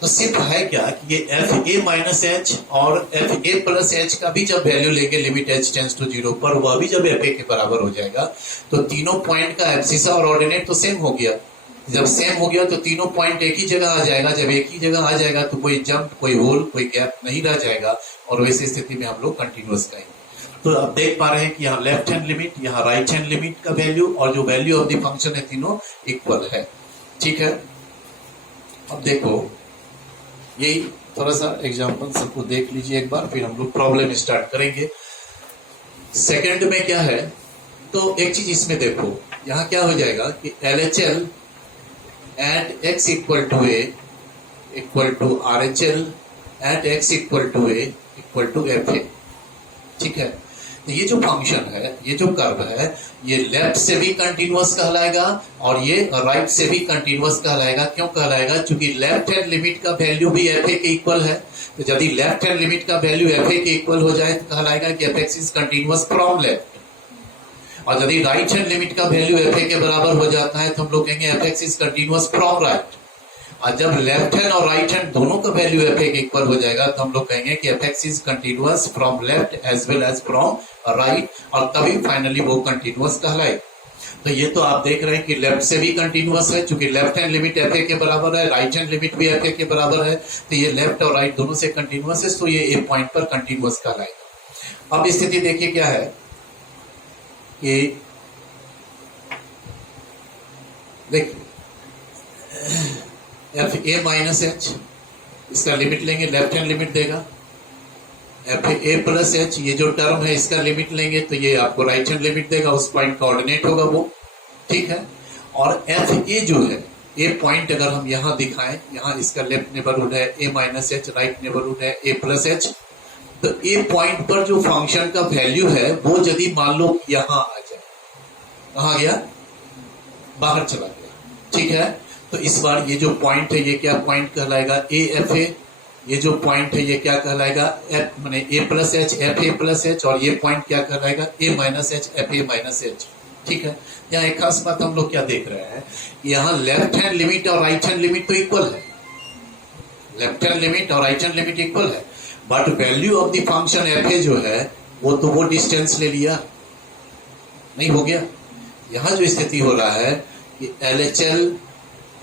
तो सिर्फ है क्या कि ये FA माइनस एच और FA प्लस एच का भी जब वैल्यू लेंगे लिमिट H टेंड्स टू 0 पर, वह भी जब FA के बराबर हो जाएगा तो तीनों पॉइंट का एब्सिसा और ऑर्डिनेट तो सेम हो गया। जब सेम हो गया तो तीनों पॉइंट एक ही जगह आ जाएगा। जब एक ही जगह आ जाएगा तो कोई जंप, कोई होल, कोई गैप नहीं रह जाएगा, और वैसी स्थिति में हम लोग कंटिन्यूअस कहेंगे। तो अब देख पा रहे हैं कि यहाँ लेफ्ट हैंड लिमिट, यहाँ राइट हैंड लिमिट का वैल्यू और जो वैल्यू ऑफ द फंक्शन है तीनों इक्वल है। ठीक है, अब देखो यही थोड़ा सा एग्जांपल सबको देख लीजिए एक बार, फिर हम लोग प्रॉब्लम स्टार्ट करेंगे। सेकंड में क्या है, तो एक चीज इसमें देखो, यहाँ क्या हो जाएगा कि LHL at x equal to a equal to RHL at x equal to a equal to FA। ठीक है, तो ये जो फंक्शन है, ये जो कर्व है, ये लेफ्ट से भी कंटिन्यूअस कहलाएगा और ये राइट से भी कंटिन्यूअस कहलाएगा। क्यों कहलाएगा? क्योंकि लेफ्ट हैंड लिमिट का वैल्यू भी एफ ए के इक्वल है। तो यदि लेफ्ट हैंड लिमिट का वैल्यू एफ ए के इक्वल हो जाए तो कहलाएगा कि f x is continuous from left, और यदि राइट हैंड लिमिट का वैल्यू एफ ए के बराबर हो जाता है तो हम लोग कहेंगे F x is continuous from right. और जब लेफ्ट हैंड और राइट हैंड दोनों का वैल्यू एफ ए के इक्वल हो जाएगा तो हम लोग कहेंगे कि f x is continuous from left as well as from right, और तभी फाइनली वो कंटिन्यूअस कहलाएगा। तो ये तो आप देख रहे हैं कि लेफ्ट से भी कंटिन्यूअस है, क्योंकि left hand limit F a के बराबर है, राइट हैंड लिमिट भी एफ ए के बराबर है, तो ये लेफ्ट और राइट दोनों से कंटिन्यूअस है, तो ये ए पॉइंट पर कंटिन्यूअस कहलाएगा। अब स्थिति देखिए क्या है कि देखिए एफ ए माइनस एच, इसका लिमिट लेंगे, लेफ्ट हैंड लिमिट देगा। एफ ए प्लस एच, ये जो टर्म है इसका लिमिट लेंगे तो ये आपको राइट हैंड लिमिट देगा, उस पॉइंट का ऑर्डिनेट होगा वो, ठीक है। और एफ ए जो है, ए पॉइंट अगर हम यहां दिखाएं, यहां इसका लेफ्ट नेबरहुड है ए माइनस एच, राइट नेबरहुड है ए प्लस एच, तो ए पॉइंट पर जो फंक्शन का वैल्यू है वो यदि मान लो यहां आ जाए, कहां गया? बाहर चला गया, ठीक है। तो इस बार ये जो पॉइंट है ये क्या पॉइंट कहलाएगा? A f a. ये जो पॉइंट है ये क्या कहलाएगा? एफ माने a plus h, f a plus h, और ये पॉइंट क्या कहलाएगा? A minus h, f a minus h, ठीक है। यहाँ एक खास बात हम लोग क्या देख रहे हैं, यहाँ लेफ्ट हैंड लिमिट और राइट हैंड लिमिट तो इक्वल है, लेफ्ट हैंड लिमिट और राइट हैंड लिमिट इक्वल है, but value of the function F A जो है वो डिस्टेंस ले लिया, नहीं हो गया। यहाँ जो स्थिति हो रहा है कि L H L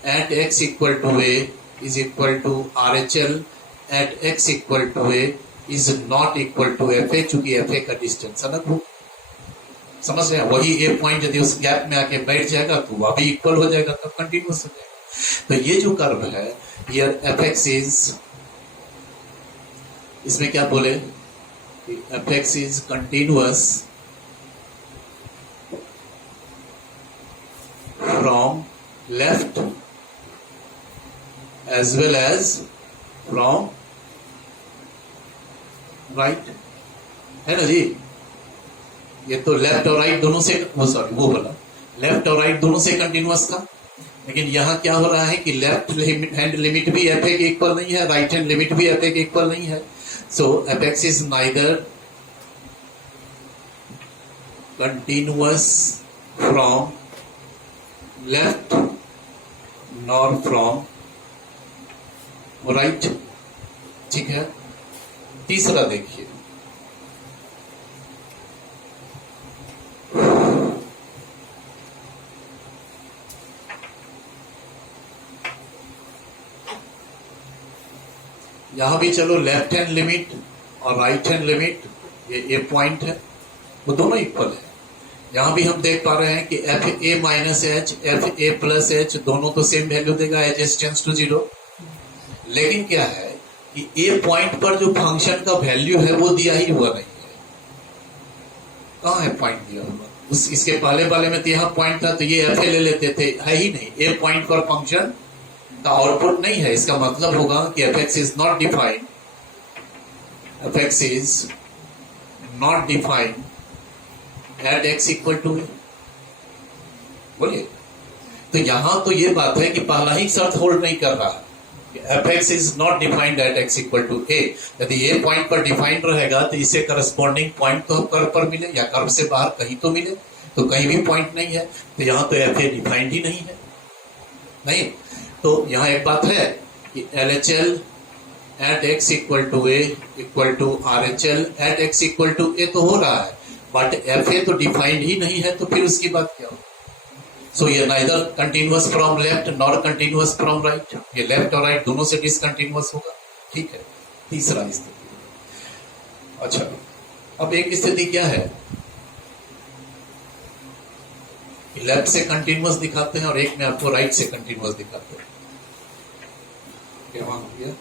at x equal to a is equal to R H L at x equal to a is not equal to f a, चूंकि एफ ए का डिस्टेंस अलग हो। समझ रहे हैं? वही ए पॉइंट यदि उस गैप में आके बैठ जाएगा तो वह भी इक्वल हो जाएगा, तब कंटिन्यूअस हो जाएगा। तो ये जो कर्व है हियर एफ एक्स इज, इसमें क्या बोले कि f x is continuous from left as well as from right, है ना जी? ये तो लेफ्ट और राइट दोनों से, वो सॉरी वो बोला लेफ्ट और राइट दोनों से कंटिन्यूअस था, लेकिन यहां क्या हो रहा है कि लेफ्ट हैंड लिमिट भी एफ ए के इक्वल नहीं है, राइट हैंड लिमिट भी एफ ए के इक्वल नहीं है। So f x is neither continuous from left nor from right, ठीक है। तीसरा देखिए, यहां भी चलो लेफ्ट हैंड लिमिट और राइट हैंड लिमिट, ये ए पॉइंट है, वो दोनों इक्वल है। यहां भी हम देख पा रहे हैं कि F a minus h, f a plus H दोनों तो सेम वैल्यू देगा एच टेंड्स टू 0, लेकिन क्या है कि ए पॉइंट पर जो फंक्शन का वैल्यू है वो दिया ही हुआ नहीं है। कहां है पॉइंट दिया हुआ? इसके पहले वाले में तो यहाँ पॉइंट था, तो ये एफ ए ले लेते थे, है ही नहीं। ए पॉइंट पर फंक्शन का आउटपुट नहीं है, इसका मतलब होगा कि f x is not defined, f x is not defined at x equal to a. बोलिए, तो यहां तो ये बात है कि पहला ही शर्त होल्ड नहीं कर रहा, f x is not defined at x equal to a. यदि ए पॉइंट पर डिफाइंड रहेगा तो इसे करस्पॉन्डिंग पॉइंट तो कर्व पर मिले या कर्व से बाहर कहीं तो मिले, तो कहीं भी पॉइंट नहीं है, तो यहाँ तो एफ ए डिफाइंड ही नहीं है। नहीं, तो यहाँ एक बात है कि L H L at x equal to a equal to R H L at x equal to a तो हो रहा है, बट एफ ए तो डिफाइंड ही नहीं है, तो फिर उसकी बात क्या हो? सो ये neither continuous from left nor continuous from right, ये लेफ्ट और राइट दोनों से डिसकंटिन्यूअस होगा, ठीक है। तीसरा स्थिति। अच्छा, अब एक स्थिति क्या है, लेफ्ट से कंटिन्यूअस दिखाते हैं और एक में आपको राइट से कंटिन्यूअस दिखाते हैं। क्या हो गया?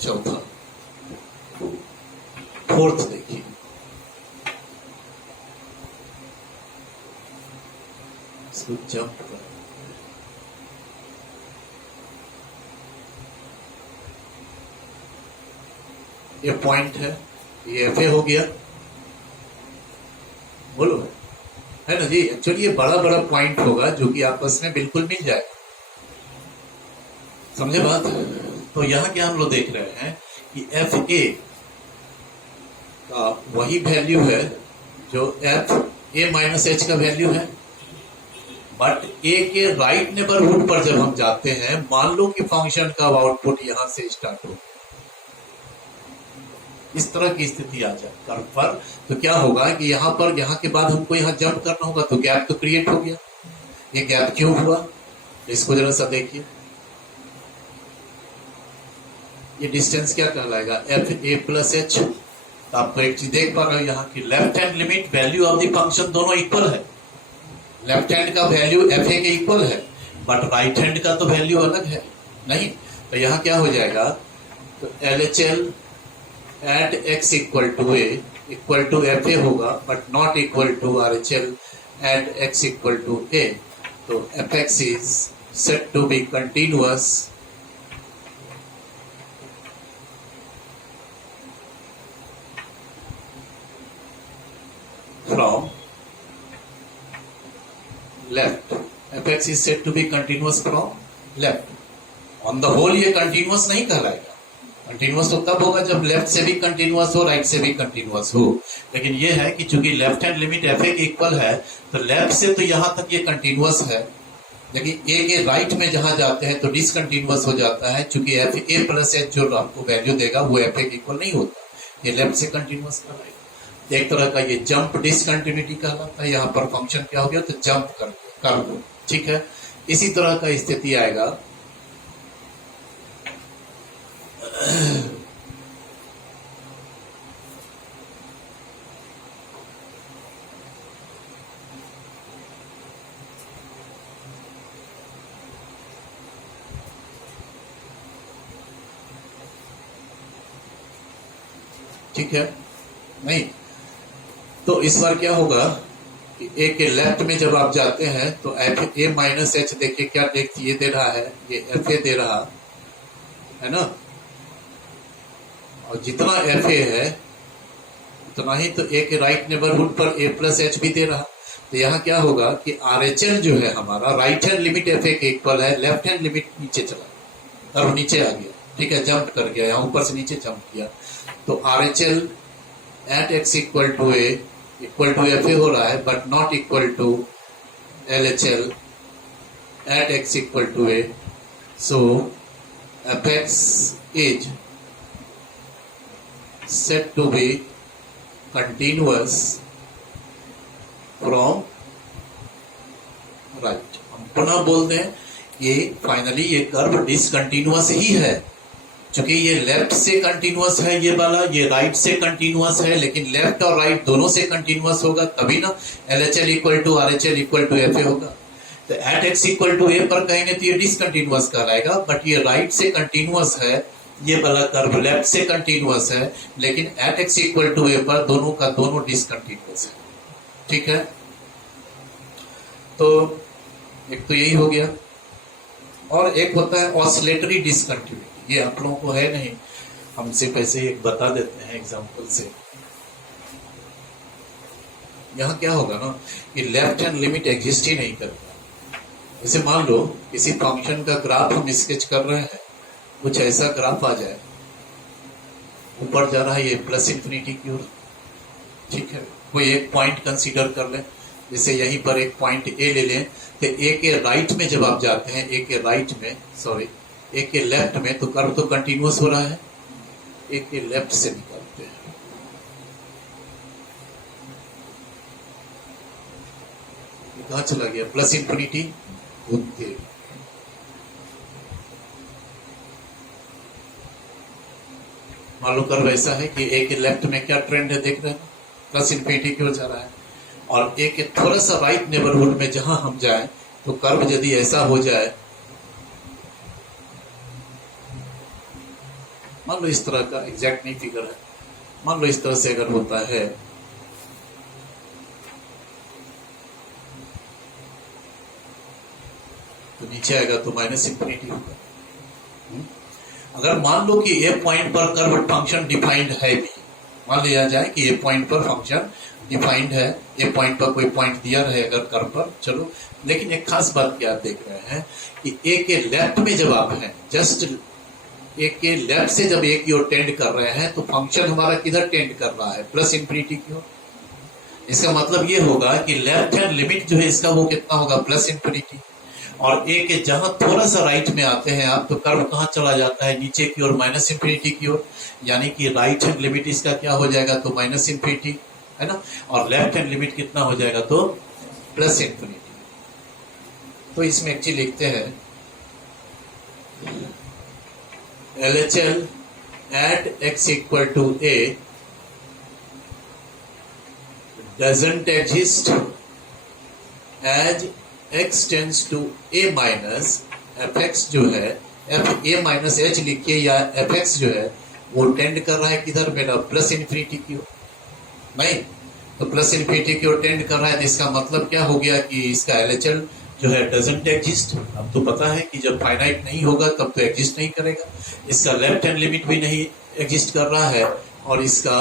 चौथा, फोर्थ देखिए, इसको जंप कर, ये पॉइंट है, ये एफ ए हो गया, बोलो, है ना जी। एक्चुअली ये बड़ा बड़ा पॉइंट होगा जो कि आपस में बिल्कुल मिल जाएगा, समझे बात। तो यहाँ क्या हम लोग देख रहे हैं कि एफ ए का वही वैल्यू है जो एफ ए माइनस एच का वैल्यू है, बट ए के राइट नेबरहुड पर जब हम जाते हैं, मान लो कि फंक्शन का आउटपुट यहां से स्टार्ट हो, इस तरह की स्थिति आ जाए कर्व पर, तो क्या होगा कि यहां पर, यहां के बाद हमको यहां जंप करना होगा, तो गैप तो क्रिएट हो गया। ये गैप क्यों हुआ, इसको जरा सा देखिए। ये डिस्टेंस क्या कहलाएगा, एफ ए प्लस एच। तो आपको एक चीज देख पा रहे हो यहाँ की left hand limit value of the function दोनों इक्वल है। लेफ्ट हैंड का वैल्यू एफ ए के इक्वल है, बट राइट हैंड का तो वैल्यू अलग है नहीं। तो यहाँ क्या हो जाएगा, तो L H L at x equal to a equal to f a होगा, but not equal to R H L at x equal to a. तो f x is set to be continuous from left. fx is said to be continuous from left. On the whole ये continuous नहीं कहलाएगा। Continuous तो तब होगा जब left से भी कंटिन्यूअस हो, राइट से भी कंटिन्यूअस हो। लेकिन ये है कि चूंकि left hand limit F a के इक्वल है, तो लेफ्ट से तो यहां तक ये कंटिन्यूअस है, लेकिन ए के राइट में जहां जाते हैं तो डिसकंटिन्यूअस हो जाता है, चूंकि एफ ए प्लस एच जो आपको वैल्यू देगा वो एफ ए के इक्वल नहीं होता, ये लेफ्ट से कंटिन्यूअस कहलाएगा। एक तरह का ये जंप डिसकंटिन्यूटी कहलाता है। यहाँ पर फंक्शन क्या हो गया, तो जंप कर दो, ठीक है। इसी तरह का स्थिति आएगा ठीक है नहीं। तो इस बार क्या होगा कि ए के लेफ्ट में जब आप जाते हैं तो एफ ए माइनस एच देखिए क्या ये दे रहा है, ये एफ ए दे रहा है ना, और जितना एफ ए है उतना ही तो ए के राइट नेबरहुड पर ए प्लस एच भी दे रहा। तो यहाँ क्या होगा कि आर एच एल जो है हमारा right hand limit F a के इक्वल है, लेफ्ट हैंड लिमिट नीचे चला और नीचे आ गया, ठीक है, जंप कर गया, यहाँ ऊपर से नीचे जंप किया। तो R H L at x equal to a equal to f a हो रहा है, but not equal to L H L at x equal to a. So f x is set to be continuous from right. हम पुनः बोलते हैं ये finally ये curve discontinuous ही है, क्योंकि ये लेफ्ट से कंटिन्यूअस है ये वाला, ये राइट से कंटिन्यूअस है, लेकिन लेफ्ट और राइट दोनों से कंटिन्यूअस होगा तभी ना L H L equal to R H L equal to f a होगा। तो at x equal to a पर कहेंगे तो ये डिसकंटिन्यूअस कहलाएगा, बट ये राइट से कंटिन्यूअस है, ये वाला कर्व लेफ्ट से कंटिन्यूअस है, लेकिन eight x equal to a पर दोनों का दोनों डिसकंटिन्यूअस है, ठीक है। तो एक तो यही हो गया, और एक होता है ऑसिलेटरी डिसकंटिन्यूटी। ये आप लोगों को है नहीं, हम सिर्फ ऐसे ही एक बता देते हैं एग्जांपल से। यहाँ क्या होगा ना कि लेफ्ट हैंड लिमिट एग्जिस्ट ही नहीं करता। जैसे मान लो किसी फंक्शन का ग्राफ हम स्केच कर रहे हैं, कुछ ऐसा ग्राफ आ जाए, ऊपर जा रहा है ये प्लस इंफिनिटी की ओर, ठीक है। कोई एक पॉइंट कंसीडर कर लें, जैसे यहीं पर एक पॉइंट ए ले लें, तो ए के राइट में जब आप जाते हैं, ए के राइट में सॉरी ए के लेफ्ट में, तो कर्व तो कंटिन्यूअस हो रहा है, ए के लेफ्ट से निकालते हैं, कहां चला गया प्लस इंफिनिटी, मान लो कर्व ऐसा है कि ए के लेफ्ट में क्या ट्रेंड है देख रहे हैं, प्लस इंफिनिटी की ओर जा रहा है, और ए के थोड़ा सा राइट नेबरहुड में जहां हम जाएं तो कर्व यदि ऐसा हो जाए, मान लो इस तरह का, एग्जैक्ट नहीं फिगर है, मान लो इस तरह से अगर होता है, तो नीचे आएगा तो माइनस इंफिनिटी होगा। अगर मान लो कि ए पॉइंट पर कर्व फंक्शन डिफाइंड है भी, मान लिया जाए कि ए पॉइंट पर फंक्शन डिफाइंड है, ये पॉइंट पर कोई पॉइंट दिया रहे अगर कर्व पर, चलो। लेकिन एक खास बात क्या आप देख रहे हैं कि ए के लेफ्ट में जब आप हैं, जस्ट ए के लेफ्ट से जब ए की ओर टेंड कर रहे हैं, तो फंक्शन हमारा किधर टेंड कर रहा है? प्लस इंफिनिटी की ओर। इसका मतलब ये होगा कि लेफ्ट हैंड लिमिट जो है इसका वो कितना होगा? Plus infinity. और ए के जहां थोड़ा सा राइट में आते हैं आप, तो कर्व कहां चला जाता है? नीचे की ओर, माइनस इंफिनिटी की ओर। यानी कि राइट हैंड लिमिट इसका क्या हो जाएगा? तो माइनस इंफिनिटी, है ना। और लेफ्ट हैंड लिमिट कितना हो जाएगा? तो प्लस इंफिनिटी। तो इसमें एक्चुअली लिखते हैं LHL at x equal to a doesn't exist as x tends to a minus fx जो है, f a minus h लिखिए, या fx जो है वो टेंड कर रहा है किधर मेरा? प्लस इन्फिनिटी की ओर। नहीं, तो प्लस इन्फिनिटी की ओर टेंड कर रहा है, तो इसका मतलब क्या हो गया कि इसका LHL जो है डजंट एग्जिस्ट। अब तो पता है कि जब फाइनाइट नहीं होगा तब तो एग्जिस्ट नहीं करेगा। इसका लेफ्ट हैंड लिमिट भी नहीं एग्जिस्ट कर रहा है, और इसका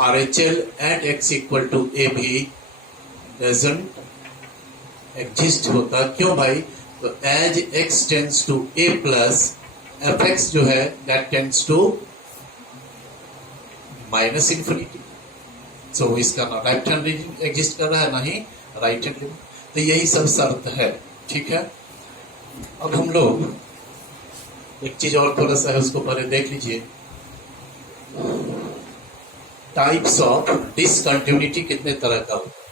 RHL at x equal to a भी डजंट एग्जिस्ट होता। क्यों भाई? तो as x tends to a plus fx जो है that tends to minus infinity. So इसका ना लेफ्ट हैंड एग्जिस्ट कर रहा है, ना ही राइट हैंड लिमिट। तो यही सब शर्त है, ठीक है। अब हम लोग एक चीज और थोड़ा सा है, उसको पहले देख लीजिए। टाइप्स ऑफ डिसकंटिन्यूटी कितने तरह का होता है?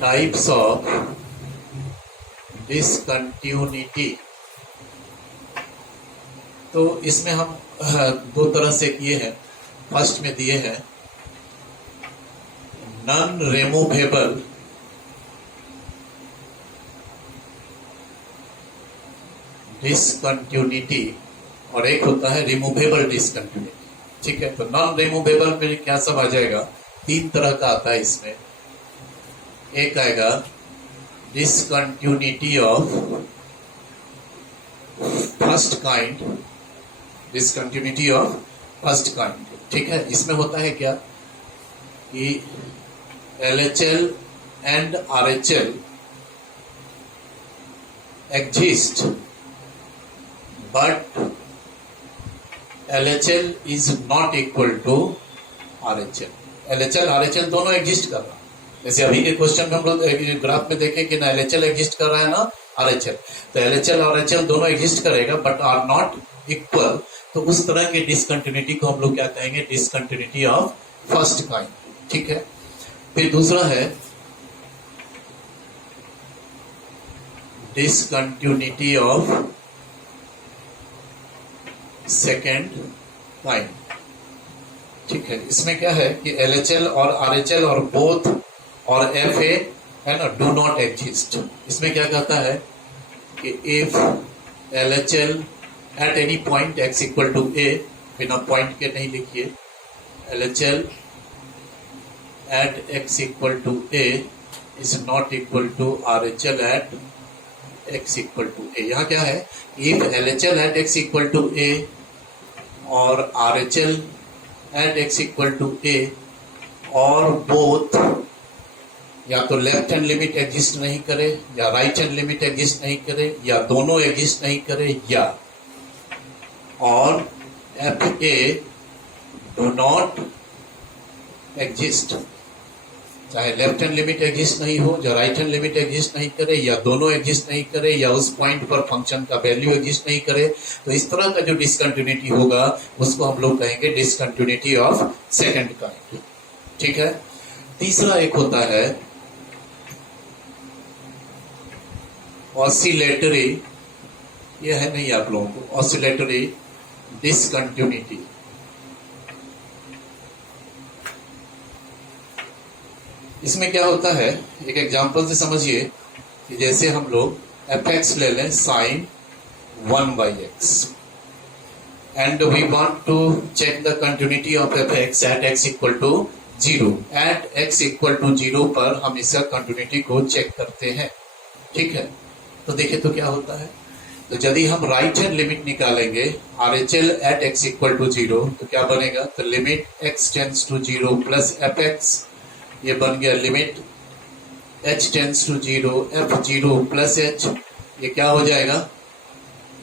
टाइप्स ऑफ डिसकंटिन्यूटी, तो इसमें हम दो तरह से किए हैं। फर्स्ट में दिए हैं नॉन रिमूवेबल डिसकंटिन्यूटी, और एक होता है रिमूवेबल डिसकंटिन्यूटी, ठीक है। तो नॉन रिमूवेबल में क्या सब आ जाएगा? तीन तरह का आता है इसमें। एक आएगा discontinuity of first kind, discontinuity of first kind, ठीक है। इसमें होता है क्या कि LHL and RHL exist, but LHL is not equal to RHL. LHL RHL दोनों एग्जिस्ट कर रहा है। जैसे अभी के क्वेश्चन में हम लोग ग्राफ में देखें कि ना LHL एग्जिस्ट कर रहा है ना RHL, तो LHL और RHL दोनों एग्जिस्ट करेगा बट आर नॉट इक्वल। तो उस तरह के डिसकंटिन्यूटी को हम लोग क्या कहेंगे? डिसकंटिन्यूटी ऑफ फर्स्ट काइंड, ठीक है। फिर दूसरा है डिसकंटिन्यूटी ऑफ सेकेंड काइंड, ठीक है। इसमें क्या है कि LHL और RHL और बोथ और FA है ना, डू नॉट एग्जिस्ट। इसमें क्या कहता है कि if LHL at any point x equal to a, बिना पॉइंट के नहीं लिखिए, LHL at x equal to a is not equal to RHL at x equal to a। यहाँ क्या है? if LHL at x equal to a और RHL at x equal to a और both या तो लेफ्ट हैंड लिमिट एग्जिस्ट नहीं करे, या राइट हैंड लिमिट एग्जिस्ट नहीं करे, या दोनों एग्जिस्ट नहीं करे, या और FA do not exist, चाहे लेफ्ट हैंड लिमिट एग्जिस्ट नहीं हो, या राइट हैंड लिमिट एग्जिस्ट नहीं करे, या दोनों एग्जिस्ट नहीं करे, या उस पॉइंट पर फंक्शन का वैल्यू एग्जिस्ट नहीं करे, तो इस तरह का जो डिसकंटिन्यूटी होगा उसको हम लोग कहेंगे डिसकंटिन्यूटी ऑफ सेकंड काइंड, ठीक है। तीसरा एक होता है ऑसिलेटरी, ये है नहीं आप लोगों को, ऑसिलेटरी डिसकंटिन्यूटी। इसमें क्या होता है, एक एग्जांपल से समझिए कि जैसे हम लोग fx ले लें sin 1/x and we want to check the continuity of fx at x equal to 0। at x equal to 0 पर हम इसका कंटिन्यूटी को चेक करते हैं, ठीक है। तो देखिए तो क्या होता है तो यदि हम राइट हैंड लिमिट निकालेंगे RHL at x equal to 0 तो क्या बनेगा, तो limit x tends to 0 plus fx, ये बन गया limit h tends to 0 f0 plus h, ये क्या हो जाएगा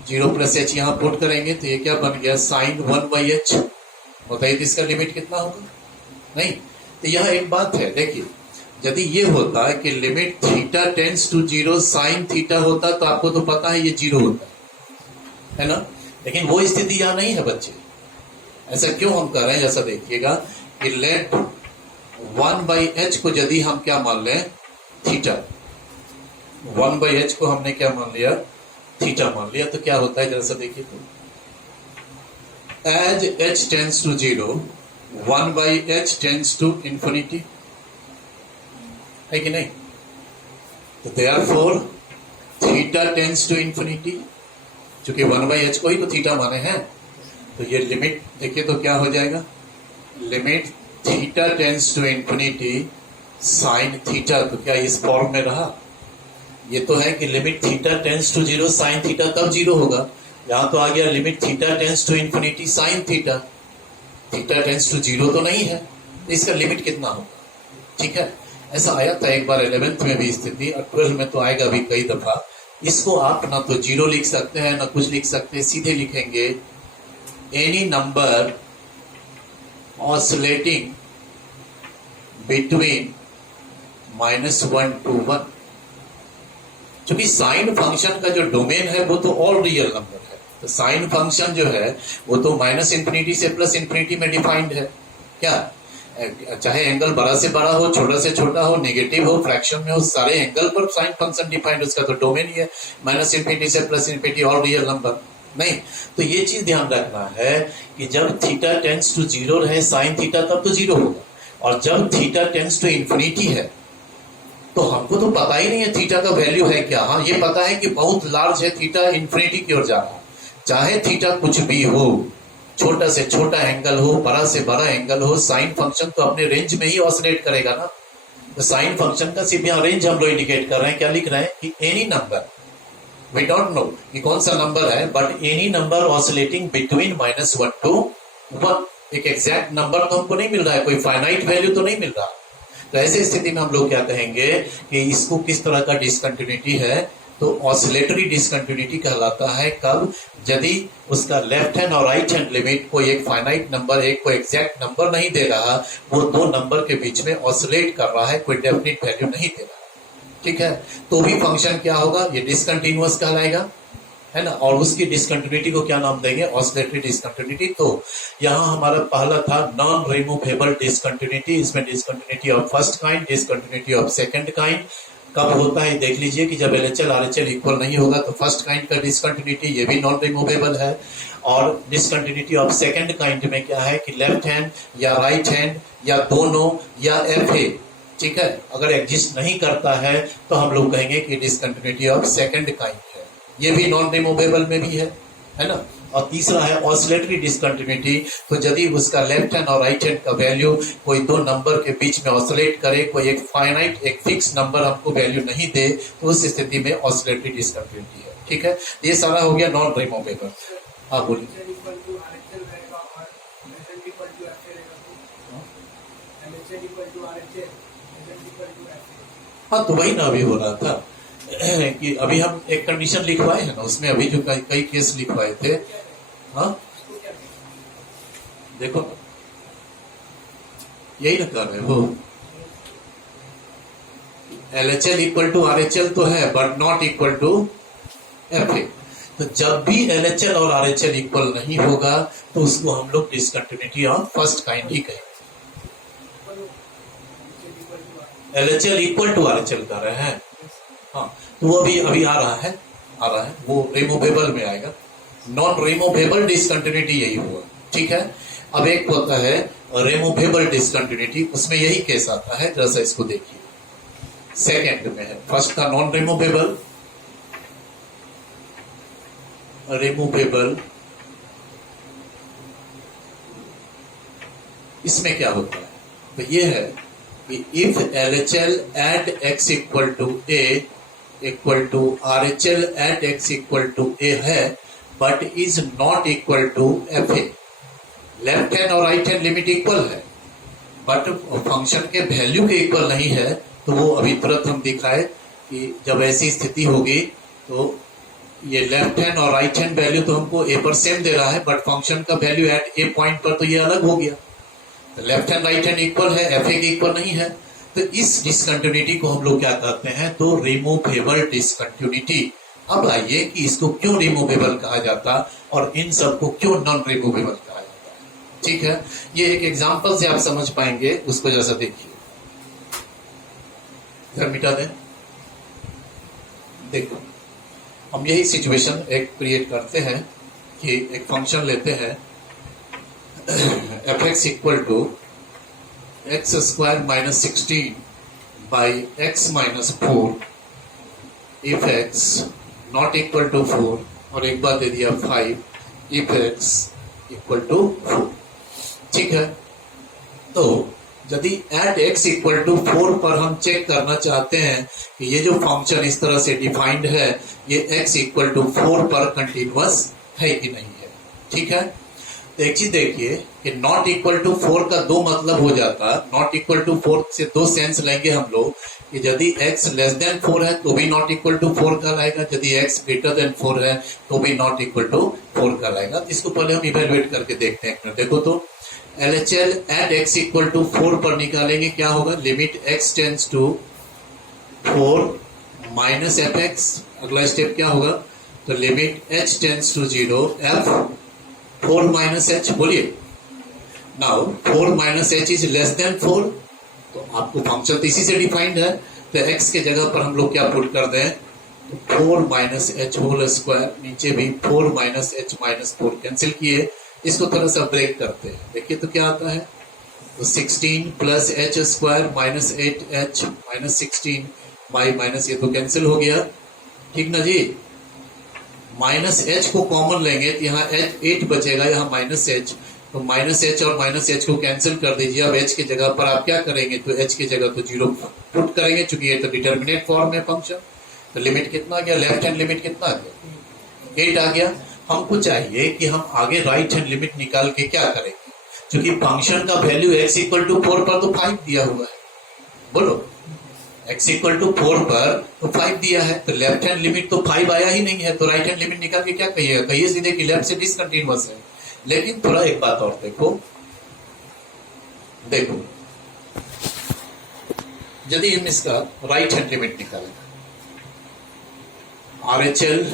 0 प्लस h यहाँ पुट करेंगे तो ये क्या बन गया साइन 1/h। बताइए तो इसका लिमिट कितना होगा, नहीं। तो यह एक बात है, देखिए यदि ये होता है कि limit theta tends to 0 sine theta होता तो आपको तो पता है ये 0 होता है ना, लेकिन वो स्थिति यहां नहीं है बच्चे। ऐसा क्यों हम कर रहे हैं, जैसा देखिएगा कि लेट 1/h को यदि हम क्या मान लें थीटा, 1/h को हमने क्या मान लिया थीटा मान लिया, तो क्या होता है जरा सा देखिए, तो as h tends to 0 1/h tends to infinity, है कि नहीं। तो therefore theta tends to infinity, चूंकि 1/h को ही तो थीटा माने हैं, तो ये लिमिट देखिए तो क्या हो जाएगा, limit theta tends to infinity sine theta, तो क्या इस फॉर्म में रहा। ये तो है कि limit theta tends to 0 sine theta तब 0 होगा, यहां तो आ गया limit theta tends to infinity sine theta, theta tends to 0 तो नहीं है, तो इसका लिमिट कितना होगा। ठीक है, ऐसा आया था एक बार 11th में भी स्थिति, और 12th में तो आएगा भी कई दफा। इसको आप ना तो 0 लिख सकते हैं ना कुछ लिख सकते हैं, सीधे लिखेंगे any number oscillating between -1 to 1। क्योंकि साइन फंक्शन का जो डोमेन है वो तो ऑल रियल नंबर है, तो साइन फंक्शन जो है वो तो -∞ से +∞ में डिफाइंड है। क्या, चाहे एंगल बड़ा से बड़ा हो, छोटा से छोटा हो, नेगेटिव हो, फ्रैक्शन में हो, सारे एंगल पर साइन फंक्शन डिफाइंड, उसका तो डोमेन ही है -∞ से +∞ ऑल रियल नंबर। नहीं, तो ये चीज ध्यान रखना है कि जब थीटा टेंस टू 0 रहे साइन थीटा तब तो 0 होगा, और जब थीटा टेंस टू इंफिनिटी है तो हमको तो पता ही नहीं है थीटा का वैल्यू है क्या। हाँ, ये पता है कि बहुत लार्ज है, थीटा इंफिनिटी की ओर जा रहा है। चाहे थीटा कुछ भी हो, छोटा से छोटा एंगल हो, बड़ा से बड़ा एंगल हो, साइन फंक्शन तो अपने रेंज में ही ऑसिलेट करेगा ना। तो साइन फंक्शन का सिर्फ यहाँ रेंज हम लोग इंडिकेट कर रहे हैं, क्या लिख रहे हैं कि any number, we don't know कि कौन सा नंबर है, but any number oscillating between -1 to 1। एक एग्जैक्ट नंबर तो हमको नहीं मिल रहा है, कोई फाइनाइट वैल्यू तो नहीं मिल रहा। तो ऐसे स्थिति में हम लोग क्या कहेंगे कि इसको किस तरह का डिसकंटिन्यूटी है, तो ऑसिलेटरी डिसकंटिन्यूटी कहलाता है। कब, यदि उसका लेफ्ट हैंड और राइट हैंड लिमिट कोई एक फाइनाइट नंबर, एक कोई एग्जैक्ट नंबर नहीं दे रहा, वो दो नंबर के बीच में ऑसिलेट कर रहा है, कोई डेफिनेट वैल्यू नहीं दे रहा। ठीक है, तो भी फंक्शन क्या होगा, ये डिसकंटिन्यूअस कहलाएगा, है ना। और उसकी डिसकंटिन्यूटी को क्या नाम देंगे, ऑसिलेटरी डिसकंटिन्यूटी। तो यहाँ हमारा पहला था नॉन रिमूवेबल डिसकंटिन्यूटी, इसमें discontinuity of first kind, discontinuity of second kind. कब होता है देख लीजिए कि जब LHL RHL इक्वल नहीं होगा तो फर्स्ट काइंड का डिसकंटिन्यूटी ये भी नॉन रिमूवेबल है। और डिसकंटिन्यूटी ऑफ सेकंड काइंड में क्या है कि लेफ्ट हैंड या राइट हैंड या दोनों या FA, ठीक है, अगर एग्जिस्ट नहीं करता है तो हम लोग कहेंगे कि डिसकंटिन्यूटी ऑफ सेकंड काइंड है, ये भी नॉन रिमूवेबल में भी है ना। और तीसरा है ऑसिलेटरी डिसकंटिन्यूटी, तो यदि उसका लेफ्ट हैंड और राइट हैंड का वैल्यू कोई दो नंबर के बीच में ऑसिलेट करे, कोई एक फाइनाइट एक फिक्स नंबर हमको वैल्यू नहीं दे, तो उस स्थिति में ऑसिलेटरी डिसकंटिन्यूटी है। ठीक है, ये सारा हो गया नॉन रिमूवेबल। हाँ बोलिए। हाँ, तो वही ना अभी हो रहा था कि अभी हम एक कंडीशन लिखवाए हैं ना, उसमें अभी जो कई केस लिखवाए थे। हाँ, देखो यही ना कर रहे हो, LHL इक्वल टू RHL तो है but not equal to FA। तो जब भी LHL और RHL इक्वल नहीं होगा तो उसको हम लोग discontinuity of first kind he कहेंगे। LHL इक्वल टू RHL कर रहे हैं, हाँ, तो वो अभी आ रहा है, वो रिमूवेबल में आएगा। नॉन रिमूवेबल डिसकंटिन्यूटी यही हुआ। ठीक है, अब एक होता है रिमूवेबल डिसकंटिन्यूटी, उसमें यही केस आता है, जैसा इसको देखिए सेकंड में है। फर्स्ट था नॉन रिमूवेबल, इसमें क्या होता है, तो ये है कि if LHL at x equal to A equal to RHL at x equal to a है, but is not equal to FA। Left hand और राइट हैंड लिमिट इक्वल है, बट फंक्शन के वैल्यू के इक्वल नहीं है। तो वो अभी तुरंत हम दिखाए कि जब ऐसी स्थिति होगी तो ये लेफ्ट हैंड और राइट हैंड वैल्यू तो हमको a पर सेम दे रहा है, बट फंक्शन का वैल्यू एट a पॉइंट पर तो ये अलग हो गया। तो left hand right hand equal है, FA के इक्वल नहीं है। तो इस डिसकंटिन्यूटी को हम लोग क्या कहते हैं, तो रिमूवेबल डिसकंटिन्यूटी। अब आइए कि इसको क्यों रिमूवेबल कहा जाता और इन सबको क्यों नॉन रिमूवेबल कहा जाता है। ठीक है, ये एक एग्जांपल से आप समझ पाएंगे, उसको जैसा देखिए। इधर मिटा दें। देखो, हम यही सिचुएशन एक क्रिएट करते हैं कि एक फंक्शन लेते हैं fx equal to x square minus 16 by x minus 4 if x not equal to 4, और एक बार दे दिया 5 इफ एक्स इक्वल टू 4। ठीक है, तो यदि एट x इक्वल टू 4 पर हम चेक करना चाहते हैं कि ये जो फंक्शन इस तरह से डिफाइंड है, ये x इक्वल टू 4 पर कंटिन्यूअस है कि नहीं है। ठीक है, तो एक चीज देखिए कि नॉट इक्वल टू 4 का दो मतलब हो जाता। नॉट इक्वल टू 4 से दो सेंस लेंगे हम लोग कि यदि x लेस देन 4 है तो भी नॉट इक्वल टू 4 कहलाएगा, यदि x ग्रेटर देन 4 है तो भी नॉट इक्वल टू 4 कहलाएगा। तो इसको पहले हम इवेलुएट करके देखते हैं। देखो तो LHL at x equal to 4 पर निकालेंगे, क्या होगा, limit x tends to 4 minus fx। अगला स्टेप क्या होगा, तो limit h tends to 0 f 4 minus h। बोलिए now 4 minus h is less than 4, तो आपको फंक्शन तो इसी से डिफाइंड है। तो x के जगह पर हम लोग क्या पुट कर दें, तो 4 माइनस h होल स्क्वायर, नीचे भी 4 माइनस h माइनस 4 कैंसिल किए। इसको थोड़ा सा ब्रेक करते हैं, देखिए तो क्या आता है, तो 16 plus h square minus 8h minus 16 by minus, ये तो कैंसिल हो गया। ठीक ना जी, माइनस h को कॉमन लेंगे तो यहाँ h 8 बचेगा, यहाँ माइनस h, तो माइनस h और माइनस h को कैंसिल कर दीजिए। अब h की जगह पर आप क्या करेंगे, तो h की जगह तो 0 पुट करेंगे, चूंकि ये तो डिटर्मिनेट फॉर्म है फंक्शन। तो लिमिट कितना आ गया, लेफ्ट हैंड लिमिट कितना आ गया, 8 आ गया। हमको चाहिए कि हम आगे राइट हैंड लिमिट निकाल के क्या करेंगे, क्योंकि फंक्शन का वैल्यू x इक्वल टू 4 पर तो 5 दिया हुआ है। बोलो, x इक्वल टू 4 पर तो 5 दिया है, तो लेफ्ट हैंड लिमिट तो 5 आया ही नहीं है, तो राइट हैंड लिमिट निकाल के क्या कहिएगा, कहिए सीधे कि लेफ्ट से डिसकंटिन्यूअस है। लेकिन थोड़ा एक बात और देखो, यदि हम इसका राइट हैंड लिमिट निकालें, RHL